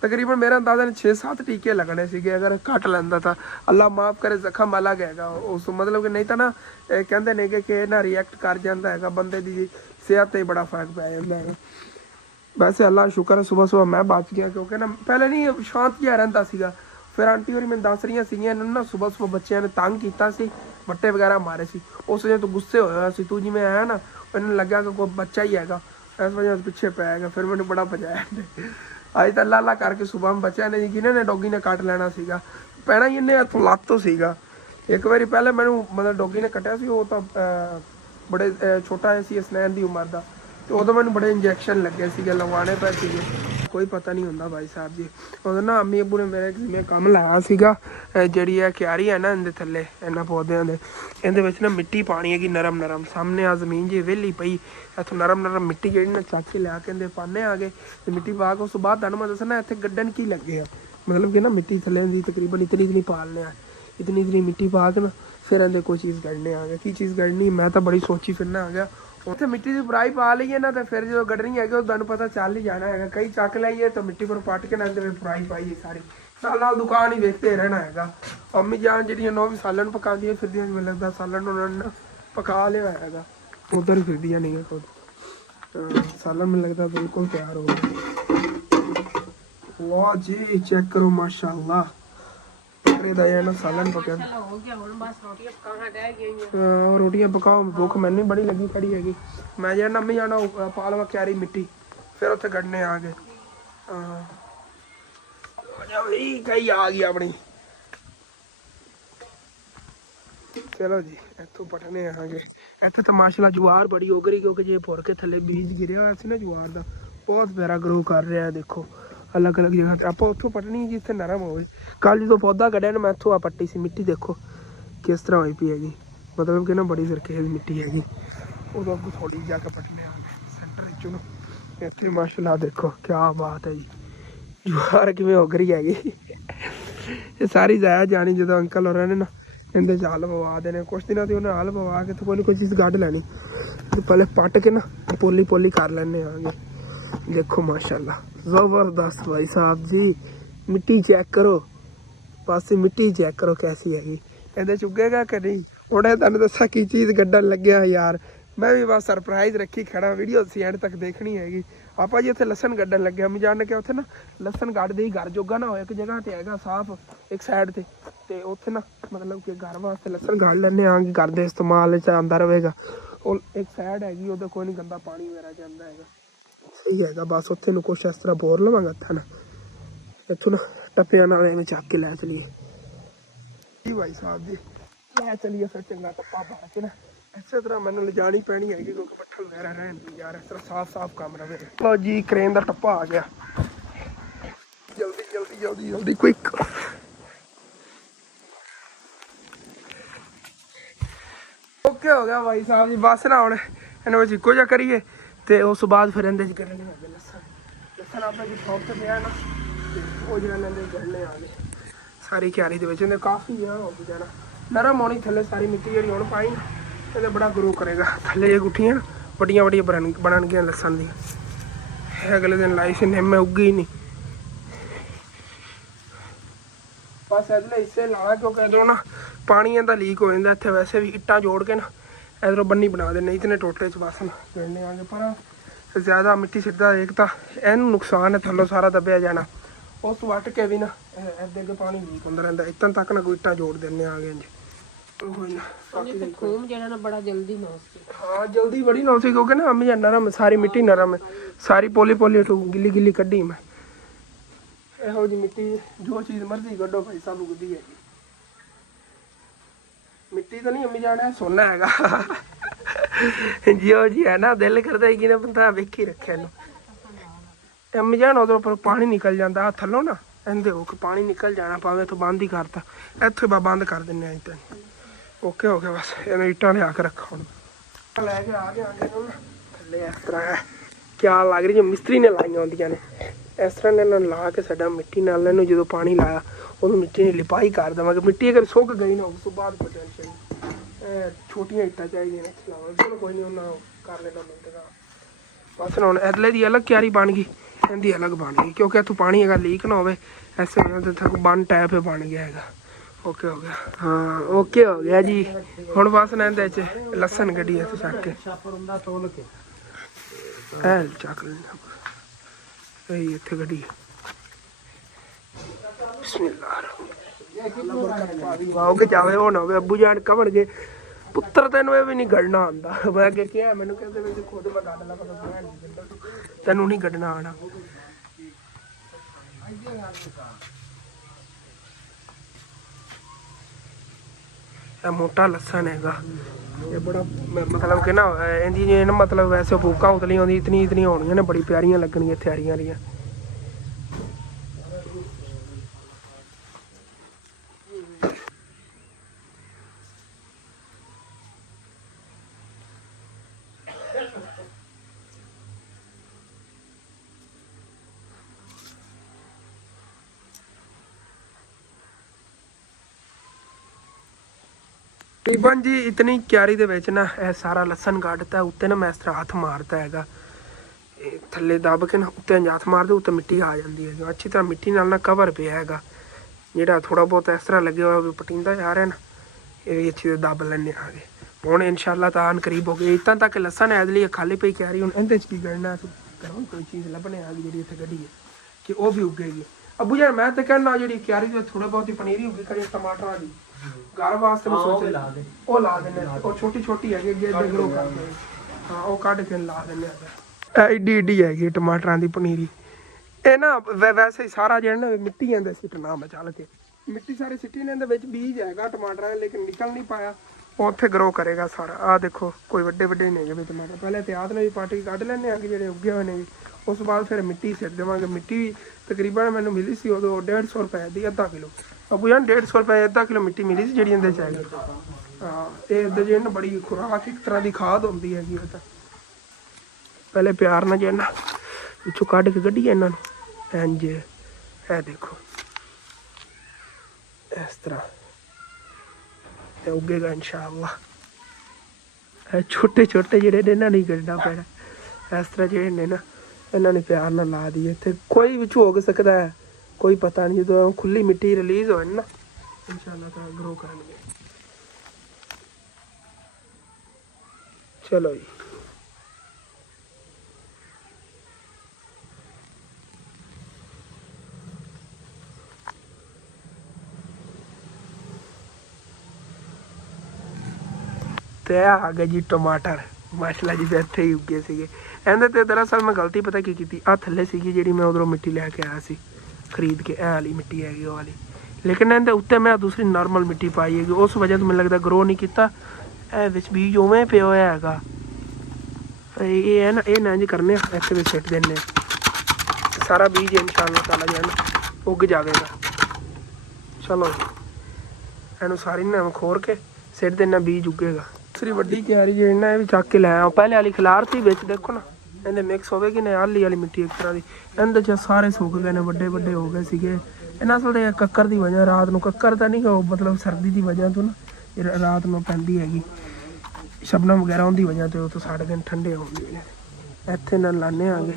तकरीबन मेरे अंदाजा ने 6-7 टीके लगने सीगे अगर कट लैंदा था। अल्लाह माफ़ करे जख्म अलग हैगा उस, मतलब कि नहीं तो ना कहते ने कि ना रिएक्ट कर जाता है, बंदे की सेहत पर बड़ा फर्क पै जाता है। वैसे अल्लाह शुक्र है सुबह सुबह मैं बच गया, क्योंकि ना पहले नहीं शांत जिहा रहिंदा सीगा। फिर आंटी होरी मैंने दस रही सी ना, सुबह सुबह बच्चों ने तंग किया सी, वट्टे वगैरह मारे सी। उस वजह तो गुस्से होया सी, तू जिवें आया ना मैंने लग्या कि कोई बच्चा ही हैगा, इस वजह से पिछे पै गया। फिर मैंने बड़ा बजाया। अज तो अल्लाह अल्लाह करके सुबह में बच्चा ने जिन्होंने डॉगी ने कट लेना सीगा, पैना ही इन्हें हथों लत्त तो सीगा। एक बारी पहले मैनू मतलब डॉगी ने कटिया सी, वो तो बड़े छोटा सी स्नैन की उम्र का, तो उदों मैंने बड़े इंजैक्शन लगे सी, लगवाने पे सी, कोई पता नहीं होंदा भाई साहब जी। उदों ना अम्मी अबू ने मेरे जिम्मे काम लाया सीगा, जिहड़ी है क्यारी है ना इहदे थल्ले इन्हां पौधों दे, इहदे विच ना मिट्टी पानी है नरम नरम। सामने आ जमीन जी वेली पई, इत्थों नरम नरम मिट्टी जिहड़ी ना चक के लिया के इहदे पाने आ गए, ते मिट्टी पा के उस तो बाद तुहानूं मैं दसना इत्थे गड्ढन की लगे आ, मतलब कि ना मिट्टी थल्ले दी तकरीबन इतनी पालने आ, इतनी मिट्टी पा के ना फिर इहदे कोई चीज़ गढ़ने आ गया। की चीज़ गढ़नी मैं तो बड़ी सोची फिरना आ गया। उत्थे मिट्टी की बुराई पा ली है ना, तो फिर जो गढ़नी है तुहानूं पता चल ही जाना है। कई चक लाइए तो मिट्टी पर पट के ना बुराई पाई है सारी, नाल दुकान ही देखते रहना है। अम्मी जान जी नौ भी सालन पकांदियां फिरदियां, मैनूं लगदा सालन उन्होंने पका लिया है, उधर ही फिरदियां नहीं है खुद। सालन मैनूं लगदा बिल्कुल तैयार हो गया। वाह जी चेक करो माशाअल्लाह, ना सालन पका रोटियां पकाओ। भुख मैनूं बड़ी लगी खड़ी हैगी। मैं जाना अम्मी जाना पालवा क्यारी मिट्टी, फिर उत्थे गड्ढने आ गए। ਬਈ ਕਈ ਆ ਗਈ ਆਪਣੀ। ਚਲੋ ਜੀ ਇੱਥੋਂ ਪਟਨੇ ਆਗੇ। ਇੱਥੇ ਤਾਂ ਮਾਸ਼ਾਅੱਲਾ ਜਵਾਰ ਬੜੀ ਉਗ ਰਹੀ, ਕਿਉਂਕਿ ਜੇ ਭੁਰ ਕੇ ਥੱਲੇ ਬੀਜ ਗਿਰਿਆ ਹੋਇਆ ਸੀ ਨਾ ਜਵਾਰ ਦਾ, ਬਹੁਤ ਪਿਆਰਾ ਗਰੋ ਕਰ ਰਿਹਾ। ਦੇਖੋ ਅਲੱਗ ਅਲੱਗ ਜਗ੍ਹਾ ਤੇ ਆਪਾਂ ਉੱਥੋਂ ਪਟਣੀ ਜਿੱਥੇ ਨਰਮ ਹੋਵੇ। ਕੱਲ ਜਦੋਂ ਪੌਦਾ ਕੱਢਿਆ ਨਾ ਮੈਂ ਇੱਥੋਂ ਆ ਪੱਟੀ ਸੀ ਮਿੱਟੀ, ਦੇਖੋ ਕਿਸ ਤਰ੍ਹਾਂ ਹੋਈ ਪਈ ਹੈਗੀ, ਮਤਲਬ ਕਿ ਨਾ ਬੜੀ ਸਰਕੇ ਦੀ ਮਿੱਟੀ ਹੈਗੀ। ਉਦੋਂ ਅੱਗੋਂ ਥੋੜੀ ਜਾ ਕੇ ਪਟਨੇ ਆ ਸੈਂਟਰ ਵਿੱਚੋਂ ਨਾ। ਇੱਥੇ ਮਾਸ਼ਾਅੱਲਾ ਦੇਖੋ ਕਿਆ ਬਾਤ ਹੈ ਜੀ, ਜਵਾਰ ਕਿਵੇਂ ਉਗ ਰਹੀ ਹੈਗੀ। ਇਹ ਸਾਰੀ ਜ਼ਾਇਆ ਜਾਣੀ ਜਦੋਂ ਅੰਕਲ ਹੋਰਾਂ ਨੇ ਨਾ ਇਹਦੇ 'ਚ ਹਲ ਪਵਾ ਦੇਣੇ। ਕੁਛ ਦਿਨਾਂ ਤੇ ਉਹਨੇ ਹਲ ਪਵਾ ਕੇ ਤੇ ਕੋਈ ਨਾ ਕੋਈ ਚੀਜ਼ ਕੱਢ ਲੈਣੀ। ਪਹਿਲੇ ਪੱਟ ਕੇ ਨਾ ਪੋਲੀ ਪੋਲੀ ਕਰ ਲੈਣੇ ਆਗੇ। ਦੇਖੋ ਮਾਸ਼ਾਅੱਲਾ ਜ਼ਬਰदस्त भाई साहब जी, मिट्टी चेक करो, पासे मिट्टी चेक करो कैसी हैगी। ਇਹਦੇ ਚੁੱਗੇਗਾ ਕਿ ਨਹੀਂ। ਉਹਨੇ ਤੁਹਾਨੂੰ ਦੱਸਾਂ ਕੀ ਚੀਜ਼ ਕੱਢਣ ਲੱਗਿਆ ਯਾਰ, ਮੈਂ ਵੀ ਬਸ ਸਰਪ੍ਰਾਈਜ਼ ਰੱਖੀ ਖੜਾ। ਵੀਡੀਓ ਤੁਸੀਂ ਐਂਡ ਤੱਕ ਦੇਖਣੀ ਹੈਗੀ। ਆਪਾਂ ਜੀ ਇੱਥੇ ਲਸਣ ਕੱਢਣ ਲੱਗਿਆ, ਮੈਂ ਜਾਣ ਕੇ ਉੱਥੇ ਨਾ ਲਸਣ ਕੱਢਦੇ ਹੀ ਘਰ ਜੋਗਾ ਨਾ ਹੋਇਆ। ਇੱਕ ਜਗ੍ਹਾ ਤੇ ਹੈਗਾ ਸਾਫ਼ ਇੱਕ ਸਾਈਡ ਤੇ ਉੱਥੇ ਨਾ ਮਤਲਬ ਕਿ ਘਰ ਵਾਸਤੇ ਲਸਣ ਕੱਢ ਲੈਂਦੇ ਆਂਗੇ, ਘਰ ਦੇ ਇਸਤੇਮਾਲ 'ਚ ਆਉਂਦਾ ਰਹੇਗਾ। ਉਹ ਇੱਕ ਸਾਈਡ ਹੈਗੀ, ਉਹਦੇ ਕੋਈ ਨਹੀਂ ਗੰਦਾ ਪਾਣੀ ਵਗੈਰਾ ਜਾਂਦਾ ਹੈਗਾ, ਸਹੀ ਹੈਗਾ। ਬਸ ਉੱਥੇ ਨੂੰ ਕੁਛ ਇਸ ਤਰ੍ਹਾਂ ਬੋਰ ਲਵਾਂਗਾ ਇੱਥੇ ਨਾ, ਇੱਥੋਂ ਨਾ ਟੱਪਿਆਂ ਨਾਲ ਐਵੇਂ ਚੱਕ ਕੇ ਲੈ ਚਲੀਏ ਜੀ ਭਾਈ ਸਾਹਿਬ ਜੀ, ਲੈ ਚਲੀਏ ਫਿਰ ਚੰਗਾ ਟੱਪਾ ਪਾ ਕੇ ਨਾ। ਇਸੇ ਤਰ੍ਹਾਂ ਮੈਨੂੰ ਲਿਜਾਣੀ ਪੈਣੀ ਹੈਗੀ, ਕਿਉਂਕਿ ਬੱਠਲ ਵਗੈਰਾ ਰਹਿਣ ਦੀ ਯਾਰ, ਇਸ ਤਰ੍ਹਾਂ ਸਾਫ਼ ਸਾਫ਼ ਕੰਮ ਰਵੇ। ਲਓ ਜੀ ਕ੍ਰੇਨ ਦਾ ਟੱਪਾ ਆ ਗਿਆ, ਜਲਦੀ ਜਲਦੀ ਜਲਦੀ ਜਲਦੀ ਕੁਇਕ। ਓਕੇ ਹੋ ਗਿਆ ਭਾਈ ਸਾਹਿਬ ਜੀ। ਬਸ ਨਾ ਹੁਣ ਇਹਨੂੰ ਵਿੱਚ ਇੱਕੋ ਜਿਹਾ ਕਰੀਏ ਤੇ ਉਸ ਤੋਂ ਬਾਅਦ ਫਿਰ ਇਹਦੇ 'ਚ ਕਰਨੇ ਹੈਗੇ ਲਸਣ ਆਪਾਂ ਜੀ ਸ਼ੌਪ 'ਤੇ ਪਿਆ ਨਾ, ਤੇ ਉਹ ਜਿਹੜਾ ਇਹਦੇ ਕਰਨੇ ਆ ਗਏ ਸਾਰੀ ਕਿਆਰੀ ਦੇ ਵਿੱਚ। ਇਹਨੇ ਕਾਫੀ ਆ ਹੋ ਜਾਣਾ ਨਰਮ ਹੋਣੀ ਥੱਲੇ ਸਾਰੀ ਮਿੱਟੀ ਜਿਹੜੀ ਹੁਣ ਪਾਈ ਨਾ, ਇਹਦੇ ਬੜਾ ਗਰੋ ਕਰੇਗਾ। ਥੱਲੇ ਜੇ ਗੁੱਠੀਆਂ ਵੱਡੀਆਂ ਵੱਡੀਆਂ ਬਣਨਗੀਆਂ ਲਸਣ ਦੀਆਂ। ਅਗਲੇ ਦਿਨ ਲਾਈ ਸੀ ਨਿੰਮ ਉੱਗੀ ਨਹੀਂ। ਬਸ ਇਹਦੇ ਹਿੱਸੇ ਲਾਣਾ, ਕਿਉਂਕਿ ਇਧਰੋਂ ਨਾ ਪਾਣੀ ਇਹਦਾ ਲੀਕ ਹੋ ਜਾਂਦਾ। ਇੱਥੇ ਵੈਸੇ ਵੀ ਇੱਟਾਂ ਜੋੜ ਕੇ ਨਾ ਇਧਰੋਂ ਬੰਨੀ ਬਣਾ ਦੇਣੇ, ਇਤਨੇ ਟੋਟੇ 'ਚ ਬਸ ਗਿਰਨੇ ਆਗੇ। ਪਰ ਜ਼ਿਆਦਾ ਮਿੱਟੀ ਸਿੱਧਾ ਇੱਕ ਤਾਂ ਇਹਨੂੰ ਨੁਕਸਾਨ ਹੈ, ਥੱਲੋਂ ਸਾਰਾ ਦੱਬਿਆ ਜਾਣਾ। ਉਸ ਵੱਟ ਕੇ ਵੀ ਨਾ ਇੱਦਾਂ ਅੱਗੇ ਪਾਣੀ ਲੀਕ ਹੁੰਦਾ ਰਹਿੰਦਾ। ਇੱਥੋਂ ਤੱਕ ਨਾ ਕੋਈ ਇੱਟਾਂ ਜੋੜ ਦਿੰਦੇ ਆ ਗਏ ਜੀ। ਖੂਮ ਜਿਹੜਾ ਨਾ ਬੜਾ ਜਲਦੀ ਨੌਸੀ, ਹਾਂ ਜਲਦੀ ਬੜੀ ਨੌਸੀ, ਕਿਉਂਕਿ ਨਾ ਅੰਮੀ ਨਰਮ ਸਾਰੀ ਮਿੱਟੀ ਨਰਮ ਹੈ, ਸਾਰੀ ਪੋਲੀ ਪੋਲੀ ਗਿੱਲੀ ਗਿੱਲੀ ਕੱਢੀ ਮੈਂ। ਇਹੋ ਜਿਹੀ ਮਿੱਟੀ ਜੋ ਚੀਜ਼ ਮਰਜ਼ੀ ਕੱਢੋ ਭਾਈ ਸਾਹਿਬ ਉਗਦੀ ਹੈਗੀ। ਮਿੱਟੀ ਤਾਂ ਨਹੀਂ ਅੰਮੀ ਜਾਣਾ ਸੋਨਾ ਹੈਗਾ। ਜਿਉ ਜੀ ਹੈ ਨਾ ਦਿਲ ਕਰਦਾ ਕਿ ਨਾ ਬੰਦਾ ਵੇਖ ਹੀ ਰੱਖਿਆ ਇਹਨੂੰ। ਅੰਮੀ ਜਾਣ ਉਧਰੋਂ ਪਰ ਪਾਣੀ ਨਿਕਲ ਜਾਂਦਾ ਥੱਲੋਂ ਨਾ, ਇਹਦੇ ਹੋ ਕੇ ਪਾਣੀ ਨਿਕਲ ਜਾਣਾ ਭਾਵੇਂ ਇੱਥੋਂ ਬੰਦ ਹੀ ਕਰਤਾ। ਇੱਥੇ ਬੰਦ ਕਰ ਦਿੰਦੇ ਆ ਇੱਦਾਂ। ਓਕੇ ਹੋ ਗਿਆ ਬਸ, ਇਹਨੂੰ ਇੱਟਾਂ ਲਿਆ ਕੇ ਰੱਖਾ ਹੁਣ। ਲੈ ਕੇ ਆ ਗਿਆ ਇਹਨੂੰ ਥੱਲੇ ਇਸ ਤਰ੍ਹਾਂ ਕਿਆ ਲੱਗ ਰਹੀ, ਮਿਸਤਰੀ ਨੇ ਲਾਈਆਂ ਹੁੰਦੀਆਂ ਨੇ ਇਸ ਤਰ੍ਹਾਂ। ਇਹਨਾਂ ਨੂੰ ਲਾ ਕੇ ਸਾਡਾ ਮਿੱਟੀ ਨਾਲ ਇਹਨੂੰ ਜਦੋਂ ਪਾਣੀ ਲਾਇਆ ਉਹਨੂੰ ਮਿੱਟੀ ਨੇ ਲਿਪਾਈ ਕਰ ਦੇਵਾਂਗੇ। ਮਿੱਟੀ ਅਗਰ ਸੁੱਕ ਗਈ ਨਾ ਉਸ ਤੋਂ ਬਾਅਦ ਕੋਈ ਟੈਨਸ਼ਨ ਨਹੀਂ। ਛੋਟੀਆਂ ਇੱਟਾਂ ਚਾਹੀਦੀਆਂ ਨੇ ਇੱਥੇ ਲਾਵਾਂਗੇ, ਚਲੋ ਕੋਈ ਨਹੀਂ ਉਹਨਾਂ ਕਰ ਲੈਣਾ ਮਿਲੇਗਾ। ਬਸ ਹੁਣ ਇਧਰਲੇ ਦੀ ਅਲੱਗ ਕਿਆਰੀ ਬਣ ਗਈ, ਇਹਦੀ ਅਲੱਗ ਬਣ ਗਈ, ਕਿਉਂਕਿ ਇੱਥੋਂ ਪਾਣੀ ਅਗਰ ਲੀਕ ਨਾ ਹੋਵੇ ਐਸੇ ਤੱਕ ਬੰਨ ਟੈਪ ਬਣ ਗਿਆ ਹੈਗਾ। ਓਕੇ ਹੋ ਗਿਆ, ਹਾਂ ਓਕੇ ਹੋ ਗਿਆ ਜੀ। ਹੁਣ ਬਸ ਨਾ ਇਹਦੇ 'ਚ ਲਸਣ ਕੱਢੀ ਇੱਥੇ ਚੱਕ ਕੇ ਐ ਚੱਕ ਲੈਣਾ ਇਹ ਇੱਥੇ ਕੱਢੀ। ਬਿਸਮਿਲ੍ਲਾਹ ਕੇ ਜਾਵੇ ਉਹ ਨਾ ਹੋਵੇ ਅੱਬੂ ਜਾਨ ਕਵਣਗੇ ਪੁੱਤਰ ਤੈਨੂੰ ਇਹ ਵੀ ਨਹੀਂ ਕੱਢਣਾ ਆਉਂਦਾ। ਮੈਂ ਅੱਗੇ ਕਿਹਾ ਮੈਨੂੰ ਕਹਿੰਦੇ ਵੀ ਖੁਦ ਮੈਂ ਕੱਢ ਲਾ, ਤੈਨੂੰ ਨਹੀਂ ਕੱਢਣਾ ਆਉਣਾ। ਇਹ ਮੋਟਾ ਲਸਣ ਹੈਗਾ, ਇਹ ਬੜਾ ਮਤਲਬ ਕਿ ਨਾ ਇਹਦੀ ਜੇ ਨਾ ਮਤਲਬ ਵੈਸੇ ਭੂਕਾਂ ਉਤਲੀਆਂ ਆਉਂਦੀ ਇਤਨੀ ਹੋਣੀਆਂ ਨੇ, ਬੜੀ ਪਿਆਰੀਆਂ ਲੱਗਣਗੀਆਂ ਤਿਆਰੀਆਂ ਦੀਆਂ। ਤਕਰੀਬਨ ਜੀ ਇਤਨੀ ਕਿਆਰੀ ਦੇ ਵਿੱਚ ਨਾ ਇਹ ਸਾਰਾ ਲਸਣ ਕੱਢਤਾ। ਉੱਤੇ ਨਾ ਮੈਂ ਇਸ ਤਰ੍ਹਾਂ ਹੱਥ ਮਾਰਤਾ ਹੈਗਾ, ਇਹ ਥੱਲੇ ਦੱਬ ਕੇ ਨਾ ਉੱਤੇ ਹੱਥ ਮਾਰਦੇ ਉੱਤੇ ਮਿੱਟੀ ਆ ਜਾਂਦੀ ਹੈ। ਅੱਛੀ ਤਰ੍ਹਾਂ ਮਿੱਟੀ ਨਾਲ ਨਾ ਕਵਰ ਪਿਆ ਹੈਗਾ। ਜਿਹੜਾ ਥੋੜਾ ਬਹੁਤ ਇਸ ਤਰ੍ਹਾਂ ਲੱਗਿਆ ਹੋਇਆ ਵੀ ਪਟੀਂਦਾ ਜਾ ਰਿਹਾ ਨਾ, ਇਹ ਵੀ ਅੱਛੀ ਤਰ੍ਹਾਂ ਦੱਬ ਲੈਣੇ ਆ ਗਏ। ਹੁਣ ਇਨਸ਼ਾਅੱਲਾ ਤਾਂ ਕਰੀਬ ਹੋ ਗਏ। ਇੱਦਾਂ ਤੱਕ ਲਸਣ ਹੈ ਲਈ ਖਾਲੀ ਪਈ ਕਿਆਰੀ। ਹੁਣ ਇਹਦੇ 'ਚ ਕੀ ਕਰਨਾ ਕਰੋ, ਕੋਈ ਚੀਜ਼ ਲੱਭਣੇ ਆ ਗਈ ਜਿਹੜੀ ਇੱਥੇ ਕੱਢੀ ਹੈ ਕਿ ਉਹ ਵੀ ਉੱਗੇਗੀ। ਅੱਬੂ ਯਾਰ ਮੈਂ ਤਾਂ ਕਹਿਣਾ ਜਿਹੜੀ ਕਿਆਰੀ ਦੇ ਥੋੜਾ ਬਹੁਤ ਹੀ ਪਨੀਰੀ ਉੱਗੀ ਕਰੀ ਟਮਾਟਰਾਂ ਦੀ ਘਰ ਵਾਸਤੇ ਮੈਂ ਸੋਚ ਰਿਹਾ ਉਹ ਲਾ ਦਿੰਦੇ। ਉਹ ਛੋਟੀ ਛੋਟੀ ਹੈਗੀ ਅੱਗੇ ਅੱਗੇ ਗਰੋ ਕਰਦੇ, ਹਾਂ ਉਹ ਕੱਢ ਕੇ ਲਾ ਦਿੰਦੇ ਆ। ਐਡੀ ਐਡੀ ਹੈਗੀ ਟਮਾਟਰਾਂ ਦੀ ਪਨੀਰੀ, ਇਹ ਨਾ ਵੈਸੇ ਹੀ ਸਾਰਾ ਜਿਹੜਾ ਨਾ ਮਿੱਟੀ ਜਾਂਦੇ ਸਿੱਟਣਾ ਮੈਂ ਚੱਲ ਕੇ ਮਿੱਟੀ ਸਾਰੀ ਸਿੱਟੀ ਨੇ ਇਹਦੇ ਵਿੱਚ ਬੀਜ ਹੈਗਾ ਟਮਾਟਰਾਂ ਦਾ ਲੇਕਿਨ ਨਿਕਲ ਨਹੀਂ ਪਾਇਆ ਉਹ ਉੱਥੇ ਗਰੋ ਕਰੇਗਾ ਸਾਰਾ। ਆਹ ਦੇਖੋ ਕੋਈ ਵੱਡੇ ਵੱਡੇ ਨਹੀਂ ਹੈਗੇ ਵੀ ਟਮਾਟਰ ਪਹਿਲੇ ਤਿਆਰ ਨੇ ਵੀ ਪਾਰਟੀ ਕੱਢ ਲੈਣੇ ਆ ਕਿ ਜਿਹੜੇ ਉੱਗੇ ਹੋਏ ਨੇ ਉਸ ਤੋਂ ਬਾਅਦ ਫਿਰ ਮਿੱਟੀ ਸਿੱਟ ਦੇਵਾਂਗੇ। ਮਿੱਟੀ ਤਕਰੀਬਨ ਮੈਨੂੰ ਮਿਲੀ ਸੀ ਉਦੋਂ 150 ਰੁਪਏ ਦੀ ਅੱਧਾ ਕਿਲੋ ਅਬੂ ਜਾਨ 150 ਰੁਪਏ ਅੱਧਾ ਕਿਲੋ ਮਿੱਟੀ ਮਿਲੀ ਸੀ ਜਿਹੜੀ ਇਹਦੇ ਚ ਹੈਗੀ। ਹਾਂ ਇਹ ਇਹਦੇ ਜਿਹੜਾ ਬੜੀ ਖੁਰਾਕ ਇੱਕ ਤਰ੍ਹਾਂ ਦੀ ਖਾਦ ਹੁੰਦੀ ਹੈਗੀ ਉਹ ਤਾਂ ਪਹਿਲੇ ਪਿਆਰ ਨਾਲ ਜਿਹੜਾ ਵਿੱਚੋਂ ਕੱਢ ਕੇ ਕੱਢੀਏ ਇਹਨਾਂ ਨੂੰ ਇੰਜ ਇਹ ਦੇਖੋ ਇਸ ਤਰ੍ਹਾਂ ਤੇ ਉੱਗੇਗਾ ਇਨਸ਼ਾਅੱਲਾ। ਇਹ ਛੋਟੇ ਛੋਟੇ ਜਿਹੜੇ ਨੇ ਇਹਨਾਂ ਨਹੀਂ ਕੱਢਣਾ ਪੈਣਾ ਇਸ ਤਰ੍ਹਾਂ ਜਿਹੜੇ ਨੇ ਨਾ ਇਹਨਾਂ ਨੇ ਪਿਆਰ ਨਾਲ ਲਾ ਦਈਏ ਇੱਥੇ ਕੋਈ ਵਿੱਚ ਹੋ ਸਕਦਾ ਹੈ ਕੋਈ ਪਤਾ ਨਹੀਂ ਜਦੋਂ ਖੁੱਲੀ ਮਿੱਟੀ ਰਿਲੀਜ਼ ਹੋਏ ਨਾ ਇਨਸ਼ਾਅੱਲਾ ਤਾਂ ਗਰੋ ਕਰਨਗੇ। ਚਲੋ ਜੀ ਤੇ ਆ ਗਏ ਜੀ ਟਮਾਟਰ ਮਾਸ਼ਾਅੱਲਾ ਜੀ ਇੱਥੇ ਹੀ ਉੱਗੇ ਸੀਗੇ। ਇਹਦੇ ਤੇ ਦਰਅਸਲ ਮੈਂ ਗਲਤੀ ਪਤਾ ਕੀ ਕੀਤੀ ਆ ਥੱਲੇ ਸੀਗੀ ਜਿਹੜੀ ਮੈਂ ਉਧਰੋਂ ਮਿੱਟੀ ਲੈ ਕੇ ਆਇਆ ਸੀ ਖਰੀਦ ਕੇ ਇਹ ਵਾਲੀ ਮਿੱਟੀ ਹੈਗੀ ਉਹ ਵਾਲੀ ਲੇਕਿਨ ਇਹਦੇ ਉੱਤੇ ਮੈਂ ਦੂਸਰੀ ਨਾਰਮਲ ਮਿੱਟੀ ਪਾਈ ਹੈਗੀ ਉਸ ਵਜ੍ਹਾ ਤੋਂ ਮੈਨੂੰ ਲੱਗਦਾ ਗਰੋ ਨਹੀਂ ਕੀਤਾ। ਇਹ ਵਿੱਚ ਬੀਜ ਉਵੇਂ ਪਿਆ ਹੋਇਆ ਹੈਗਾ ਇਹ ਹੈ ਨਾ ਇਹ ਨਾ ਇੰਝ ਕਰਨੇ ਇੱਥੇ ਵਿੱਚ ਸਿੱਟ ਦਿੰਦੇ ਸਾਰਾ ਬੀਜ ਇਨਸ਼ਾਅੱਲਾ ਤਾਲਾ ਜਾਨ ਉੱਗ ਜਾਵੇਗਾ। ਚਲੋ ਇਹਨੂੰ ਸਾਰੀ ਨਾ ਖੋਰ ਕੇ ਸਿੱਟ ਦੇਣਾ ਬੀਜ ਉੱਗੇਗਾ। ਦੂਸਰੀ ਵੱਡੀ ਕਿਆਰੀ ਜਿਹੜੀ ਨਾ ਇਹ ਵੀ ਚੱਕ ਕੇ ਲੈ ਆਇਆ ਪਹਿਲੇ ਵਾਲੀ ਖਿਲਾਰਤੀ ਵਿੱਚ ਦੇਖੋ ਨਾ ਇਹਦੇ ਮਿਕਸ ਹੋਵੇਗੀ ਨਾ ਆਲੀ ਵਾਲੀ ਮਿੱਟੀ ਇੱਕ ਤਰ੍ਹਾਂ ਦੀ ਇਹਦੇ ਚ ਸਾਰੇ ਸੁੱਕ ਗਏ ਨੇ ਵੱਡੇ ਵੱਡੇ ਹੋ ਗਏ ਸੀਗੇ। ਇਹਨਾਂ ਅਸਲ ਕੱਕਰ ਦੀ ਵਜ੍ਹਾ ਰਾਤ ਨੂੰ ਕੱਕਰ ਤਾਂ ਨਹੀਂ ਮਤਲਬ ਸਰਦੀ ਦੀ ਵਜ੍ਹਾ ਤੋਂ ਨਾ ਰਾਤ ਨੂੰ ਪੈਂਦੀ ਹੈਗੀ ਸ਼ਬਨਮ ਵਗੈਰਾ ਉਹਦੀ ਵਜ੍ਹਾ ਤੇ ਉਹ ਤੋਂ ਸਾਡੇ ਦਿਨ ਠੰਡੇ ਹੁੰਦੇ ਨੇ ਇੱਥੇ ਨਾ ਲਾਣੇ ਆ ਗਏ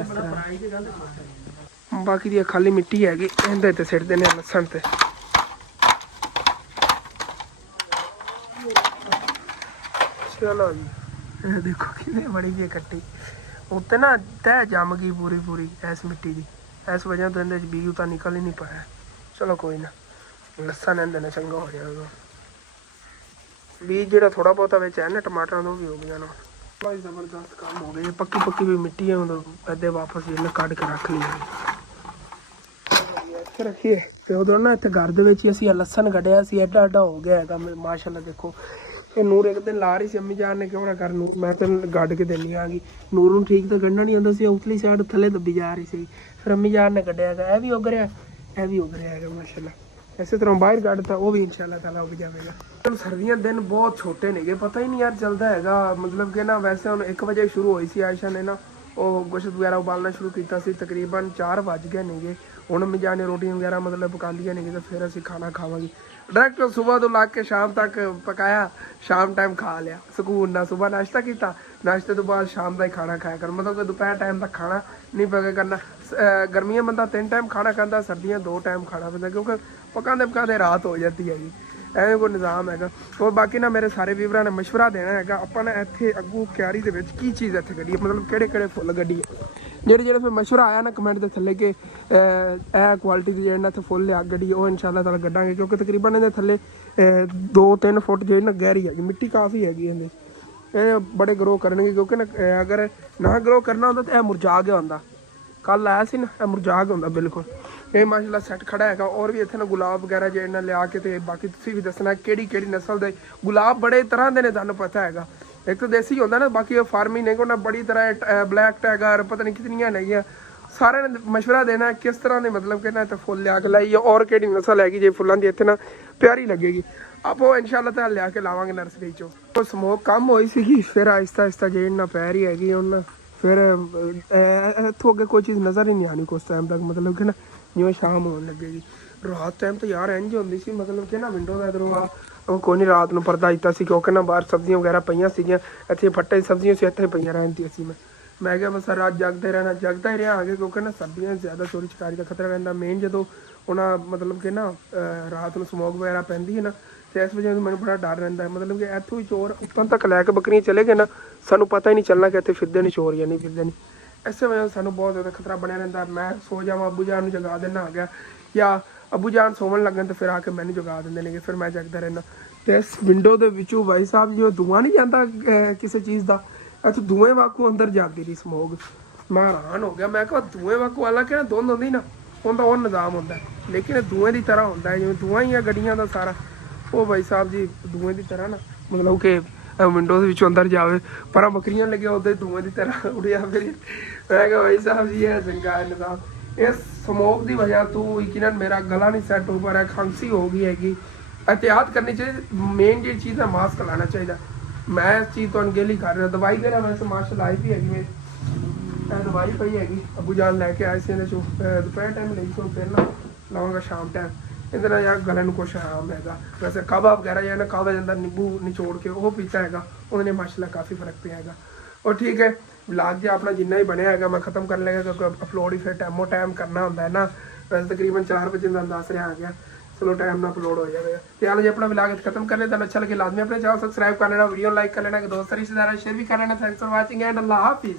ਇਸ ਤਰ੍ਹਾਂ। ਬਾਕੀ ਦੀ ਖਾਲੀ ਮਿੱਟੀ ਹੈਗੀ ਇਹਦੇ ਤੇ ਸਿੱਟਦੇ ਨੇ ਲਸਣ ਤੇ ਚਲੋ ਜੀ ਇਹ ਦੇਖੋ ਕਿਵੇਂ ਬੜੀ ਜਿਹੀ ਕੱਟੀ ਉੱਤੇ ਨਾ ਤਹਿ ਜੰਮ ਗਈ ਪੂਰੀ ਪੂਰੀ ਇਸ ਮਿੱਟੀ ਦੀ ਇਸ ਵਜ੍ਹਾ ਤੋਂ ਇਹਦੇ ਚ ਬੀਜ ਤਾਂ ਨਿਕਲ ਹੀ ਨਹੀਂ ਪਾਇਆ। ਚਲੋ ਕੋਈ ਨਾ ਲਸਣ ਇਹਦੇ ਨਾਲ ਚੰਗਾ ਹੋ ਜਾਏਗਾ ਬੀਜ ਜਿਹੜਾ ਥੋੜਾ ਬਹੁਤਾ ਵਿੱਚ ਹੈ ਨਾ ਟਮਾਟਰਾਂ ਦਾ ਉਹ ਵੀ ਹੋ ਗਿਆ ਨਾ ਬੜੀ ਜ਼ਬਰਦਸਤ ਕੰਮ ਹੋ ਗਿਆ। ਪੱਕੀ ਪੱਕੀ ਵੀ ਮਿੱਟੀ ਹੈ ਉਹ ਅੱਧੇ ਵਾਪਸ ਇਹਨੇ ਕੱਢ ਕੇ ਰੱਖ ਲਈ ਇੱਥੇ ਰੱਖੀਏ ਤੇ ਉਦੋਂ ਨਾ ਇੱਥੇ ਘਰ ਦੇ ਵਿੱਚ ਹੀ ਅਸੀਂ ਲਸਣ ਕੱਢਿਆ ਸੀ ਐਡਾ ਐਡਾ ਹੋ ਗਿਆ ਹੈਗਾ ਮਾਸ਼ਾਅੱਲਾ ਦੇਖੋ। ਇਹ ਨੂਰ ਇੱਕ ਦਿਨ ਲਾ ਰਹੀ ਸੀ ਅੰਮੀ ਜਾਨ ਨੇ ਕਿਉਂ ਨਾ ਕਰ ਨੂਰ ਮੈਂ ਤਾਂ ਗੱਡ ਕੇ ਦੇਣੀ ਆ ਗਈ ਨੂਰ ਨੂੰ ਠੀਕ ਤਾਂ ਕੱਢਣਾ ਨਹੀਂ ਆਉਂਦਾ ਸੀ ਉਤਲੀ ਸਾਈਡ ਥੱਲੇ ਦੱਬੀ ਜਾ ਰਹੀ ਸੀ ਫਿਰ ਅੰਮੀ ਜਾਨ ਨੇ ਕੱਢਿਆ ਹੈਗਾ ਇਹ ਵੀ ਉੱਗ ਰਿਹਾ ਇਹ ਵੀ ਉੱਗ ਰਿਹਾ ਹੈਗਾ ਮਾਸ਼ਾਅੱਲਾ। ਇਸੇ ਤਰ੍ਹਾਂ ਬਾਹਰ ਕੱਢਤਾ ਉਹ ਵੀ ਇਨਸ਼ਾਅੱਲਾ ਤਾਲਾ ਉੱਗ ਜਾਵੇਗਾ। ਹੁਣ ਸਰਦੀਆਂ ਦਿਨ ਬਹੁਤ ਛੋਟੇ ਨੇਗੇ ਪਤਾ ਹੀ ਨਹੀਂ ਯਾਰ ਚੱਲਦਾ ਹੈਗਾ ਮਤਲਬ ਕਿ ਨਾ ਵੈਸੇ ਹੁਣ 1 ਵਜੇ ਸ਼ੁਰੂ ਹੋਈ ਸੀ ਆਇਸ਼ਾ ਨੇ ਨਾ ਉਹ ਗੋਸ਼ਤ ਵਗੈਰਾ ਉਬਾਲਣਾ ਸ਼ੁਰੂ ਕੀਤਾ ਸੀ ਤਕਰੀਬਨ 4 ਵੱਜ ਗਏ ਨੇਗੇ। ਹੁਣ ਅੰਮੀ ਜਾਨ ਨੇ ਰੋਟੀਆਂ ਵਗੈਰਾ ਮਤਲਬ ਪਕਾਉਂਦੀਆਂ ਨੇਗੇ ਤਾਂ ਫਿਰ ਅਸੀਂ ਖਾਣਾ ਖਾਵਾਂਗੇ ਡਾਇਰੈਕਟ ਸਵੇਰ ਤੋਂ ਲੱਗ ਕੇ ਸ਼ਾਮ ਤੱਕ ਪਕਾਇਆ ਸ਼ਾਮ ਟਾਈਮ ਖਾ ਲਿਆ ਸਕੂਨ ਨਾਲ। ਸਵੇਰ ਨਾਸ਼ਤਾ ਕੀਤਾ ਨਾਸ਼ਤੇ ਤੋਂ ਬਾਅਦ ਸ਼ਾਮ ਦਾ ਹੀ ਖਾਣਾ ਖਾਇਆ ਕਰ ਮਤਲਬ ਕਿ ਦੁਪਹਿਰ ਟਾਈਮ ਤੱਕ ਖਾਣਾ ਨਹੀਂ ਪਵੇ ਕਰਨਾ। ਗਰਮੀਆਂ ਬੰਦਾ 3 ਟਾਈਮ ਖਾਣਾ ਖਾਂਦਾ ਸਰਦੀਆਂ 2 ਟਾਈਮ ਖਾਣਾ ਪੈਂਦਾ ਕਿਉਂਕਿ ਪਕਾਉਂਦੇ ਰਾਤ ਹੋ ਜਾਂਦੀ ਹੈਗੀ ਐਵੇਂ ਕੋਈ ਨਿਜ਼ਾਮ ਹੈਗਾ। ਹੋਰ ਬਾਕੀ ਨਾ ਮੇਰੇ ਸਾਰੇ ਵੀਵਰਾਂ ਨੇ ਮਸ਼ਵਰਾ ਦੇਣਾ ਹੈਗਾ ਆਪਾਂ ਨੇ ਇੱਥੇ ਅੱਗੂ ਕਿਆਰੀ ਦੇ ਵਿੱਚ ਕੀ ਚੀਜ਼ ਇੱਥੇ ਕੱਢੀਏ ਮਤਲਬ ਕਿਹੜੇ ਕਿਹੜੇ ਫੁੱਲ ਕੱਢੀਏ ਜਿਹੜੇ ਫਿਰ ਮਸ਼ਵਰਾ ਆਇਆ ਨਾ ਕਮੈਂਟ ਦੇ ਥੱਲੇ ਕਿ ਇਹ ਕੁਆਲਿਟੀ ਦੀ ਜਿਹੜੇ ਨਾ ਇੱਥੇ ਫੁੱਲ ਲਿਆ ਗੱਡੀ ਉਹ ਇਨਸ਼ਾਅੱਲਾ ਤਾਲਾ ਕੱਢਾਂਗੇ ਕਿਉਂਕਿ ਤਕਰੀਬਨ ਇਹਦੇ ਥੱਲੇ 2-3 ਫੁੱਟ ਜਿਹੜੀ ਨਾ ਗਹਿਰੀ ਹੈਗੀ ਮਿੱਟੀ ਕਾਫੀ ਹੈਗੀ ਇਹਦੇ ਇਹ ਬੜੇ ਗਰੋ ਕਰਨਗੇ ਕਿਉਂਕਿ ਨਾ ਅਗਰ ਨਾ ਗਰੋ ਕਰਨਾ ਹੁੰਦਾ ਤਾਂ ਇਹ ਮੁਰਝਾ ਗਿਆ ਹੁੰਦਾ। ਕੱਲ ਆਇਆ ਸੀ ਨਾ ਇਹ ਮੁਰਝਾ ਗਿਆ ਹੁੰਦਾ ਬਿਲਕੁਲ। ਇਹ ਮਾਸ਼ਾਅੱਲਾ ਸੈੱਟ ਖੜਾ ਹੈਗਾ ਔਰ ਵੀ ਇੱਥੇ ਨਾ ਗੁਲਾਬ ਵਗੈਰਾ ਜਿਹੜੇ ਨਾਲ ਲਿਆ ਕੇ ਤੇ ਬਾਕੀ ਤੁਸੀਂ ਵੀ ਦੱਸਣਾ ਕਿਹੜੀ ਨਸਲ ਦੇ ਗੁਲਾਬ ਬੜੇ ਤਰ੍ਹਾਂ ਦੇ ਨੇ ਤੁਹਾਨੂੰ ਪਤਾ ਹੈਗਾ ਇੱਕ ਤਾਂ ਦੇਸੀ ਹੁੰਦਾ ਨਾ ਬਾਕੀ ਉਹ ਫਾਰਮੀ ਨੇ ਉਹਨਾਂ ਬੜੀ ਤਰ੍ਹਾਂ ਬਲੈਕ ਟੈਗਰ ਪਤਾ ਨਹੀਂ ਕਿਤਨੀਆਂ ਨੇਗੀਆਂ ਸਾਰਿਆਂ ਨੇ ਮਸ਼ਵਰਾ ਦੇਣਾ ਕਿਸ ਤਰ੍ਹਾਂ ਦੇ ਮਤਲਬ ਕਿ ਨਾ ਇੱਥੇ ਫੁੱਲ ਲਿਆ ਕੇ ਲਾਈਏ ਔਰ ਕਿਹੜੀ ਨਸਲ ਹੈਗੀ ਜੇ ਫੁੱਲਾਂ ਦੀ ਇੱਥੇ ਨਾ ਪਿਆਰੀ ਲੱਗੇਗੀ ਆਪੋ ਇਨਸ਼ਾਅੱਲਾ ਤਾਂ ਲਿਆ ਕੇ ਲਾਵਾਂਗੇ ਨਰਸਰੀ ਚੋਂ। ਉਹ ਸਮੋਕ ਕੰਮ ਹੋਈ ਸੀਗੀ ਫਿਰ ਆਹਿਸਤਾ ਜਿਹੜੀ ਨਾ ਪੈ ਰਹੀ ਹੈਗੀ ਉਹਨਾਂ ਫਿਰ ਇੱਥੋਂ ਅੱਗੇ ਕੋਈ ਚੀਜ਼ ਨਜ਼ਰ ਹੀ ਨਹੀਂ ਆਉਣੀ ਕੁਛ ਟਾਈਮ ਤੱਕ ਮਤਲਬ ਕਿ ਨਾ ਜਿਵੇਂ ਸ਼ਾਮ ਹੋਣ ਲੱਗੇਗੀ। ਰਾਤ ਟਾਈਮ ਤਾਂ ਯਾਰ ਇੰਝ ਹੁੰਦੀ ਸੀ ਮਤਲਬ ਕਿ ਨਾ ਵਿੰਡੋ ਦਾ ਇੱਧਰੋਂ ਉਹ ਕੋਈ ਨਹੀਂ ਰਾਤ ਨੂੰ ਪਰਦਾ ਦਿੱਤਾ ਸੀ ਕਿਉਂਕਿ ਨਾ ਬਾਹਰ ਸਬਜ਼ੀਆਂ ਵਗੈਰਾ ਪਈਆਂ ਸੀਗੀਆਂ ਇੱਥੇ ਫੱਟੇ ਸਬਜ਼ੀਆਂ ਸੀ ਇੱਥੇ ਪਈਆਂ ਰਹਿੰਦੀਆਂ ਸੀ ਮੈਂ ਕਿਹਾ ਬਸ ਰਾਤ ਜਗਦਾ ਹੀ ਰਿਹਾ ਆਗੇ ਕਿਉਂਕਿ ਨਾ ਸਰਦੀਆਂ ਜ਼ਿਆਦਾ ਚੋਰੀ ਚਕਾਰੀ ਦਾ ਖਤਰਾ ਰਹਿੰਦਾ ਮੇਨ ਜਦੋਂ ਉਹਨਾਂ ਮਤਲਬ ਕਿ ਨਾ ਰਾਤ ਨੂੰ ਸਮੋਕ ਵਗੈਰਾ ਪੈਂਦੀ ਹੈ ਨਾ ਤੇ ਇਸ ਵਜ੍ਹਾ ਤੋਂ ਮੈਨੂੰ ਬੜਾ ਡਰ ਰਹਿੰਦਾ ਹੈ ਮਤਲਬ ਕਿ ਇੱਥੋਂ ਹੀ ਚੋਰ ਉੱਤੋਂ ਤੱਕ ਲੈ ਕੇ ਬੱਕਰੀਆਂ ਚਲੇ ਗਏ ਨਾ ਸਾਨੂੰ ਪਤਾ ਹੀ ਨਹੀਂ ਚੱਲਣਾ ਕਿ ਇੱਥੇ ਫਿਰਦੇ ਨਹੀਂ ਚੋਰ ਜਾਂ ਨਹੀਂ ਫਿਰਦੇ ਨਹੀਂ ਇਸੇ ਵਜ੍ਹਾ ਸਾਨੂੰ ਬਹੁਤ ਜ਼ਿਆਦਾ ਖਤਰਾ ਬਣਿਆ ਰਹਿੰਦਾ। ਮੈਂ ਸੋ ਜਾਵਾਂ ਅੱਬੂ ਜਾਨ ਨੂੰ ਜਗਾ ਦੇਣਾ ਆ ਗਿਆ ਜਾਂ ਅੱਬੂ ਜਾਨ ਸੌਣ ਲੱਗਣ ਤੇ ਫਿਰ ਆ ਕੇ ਮੈਨੂੰ ਜਗਾ ਦਿੰਦੇ ਨੇ ਫਿਰ ਮੈਂ ਜਗਦਾ ਰਹਿਣਾ ਤੇ ਇਸ ਵਿੰਡੋ ਦੇ ਵਿੱਚੋਂ ਭਾਈ ਸਾਹਿਬ ਜੋ ਧੂੰਆਂ ਨਹੀਂ ਜਾਂਦਾ ਕਿਸੇ ਚੀਜ਼ ਦਾ ਇੱਥੇ ਧੂਏ ਵਾਕੂ ਅੰਦਰ ਜਾਂਦੀ ਰਹੀ ਸਮੋਗ ਮੈਂ ਹੈਰਾਨ ਹੋ ਗਿਆ। ਮੈਂ ਕਿਹਾ ਧੂਏ ਵਾਂਗੂ ਹਾਲਾਂਕਿ ਨਾ ਧੁੰਦ ਹੁੰਦੀ ਨਾ ਉਹਦਾ ਉਹ ਨਿਜ਼ਾਮ ਹੁੰਦਾ ਲੇਕਿਨ ਇਹ ਧੂਏ ਦੀ ਤਰ੍ਹਾਂ ਹੁੰਦਾ ਜਿਵੇਂ ਧੂਆਂ ਹੀ ਆ ਗੱਡੀਆਂ ਦਾ ਸਾਰਾ। ਉਹ ਭਾਈ ਸਾਹਿਬ ਜੀ ਧੂਏ ਦੀ ਤਰ੍ਹਾਂ ਨਾ ਮਤਲਬ ਕਿ ਵਿੰਡੋ ਦੇ ਵਿੱਚੋਂ ਅੰਦਰ ਜਾਵੇ ਪਰ ਬੱਕਰੀਆਂ ਲੱਗਿਆ ਉਹਦੇ ਧੂਏ ਦੀ ਤਰ੍ਹਾਂ ਉੜਿਆ ਫਿਰ। ਮੈਂ ਕਿਹਾ ਭਾਈ ਸਾਹਿਬ ਜੀ ਇਹ ਚੰਗਾ ਹੈ ਨਿਜ਼ਾਮ। ਇਸ ਸਮੋਕ ਦੀ ਵਜ੍ਹਾ ਤੋਂ ਯਕੀਨਨ ਮੇਰਾ ਗਲਾ ਨਹੀਂ ਸੈੱਟ ਹੋ ਪਾ ਰਿਹਾ, ਖਾਂਸੀ ਹੋ ਗਈ ਹੈਗੀ। एहतियात करनी चाहिए। मेन जी चीज़ है मास्क लाना चाहिए। मैं इस चीज़ तो अनगेली कर रहा दवाई दे रहा वैसे माशाल्लाह आई भी हैगी मेरी दवाई पई हैगी अबू जान लैके आए से दोपहर टाइम नहीं सो फिर ना लावांगा शाम टाइम इधर यार गले में कुछ आराम हैगा। वैसे कावा वगैरह या ना कावे के अंदर नींबू निचोड़ के वो पीता हैगा उन्हें माशाल्लाह काफ़ी फर्क पिया हैगा। और ठीक है व्लॉग जो अपना जिन्ना ही बनया हैगा मैं ख़त्म कर लेगा क्योंकि अपलोड ही फिर टाइमो टाइम करना होता है ना। वैसे तकरीबन 4 बजे का दस रहा आ गया चलो टाइम ना अपलोड हो जाएगा। तो जी अपना व्लॉग खत्म कर लेते अच्छा लगे लाजमी अपने चैनल सब्सक्राइब कर लेना, वीडियो लाइक कर लेना, दोस्त रिश्तेदार शेयर भी कर लेना। थैंक्स फॉर वाचिंग एंड अल्लाह हाफिज़।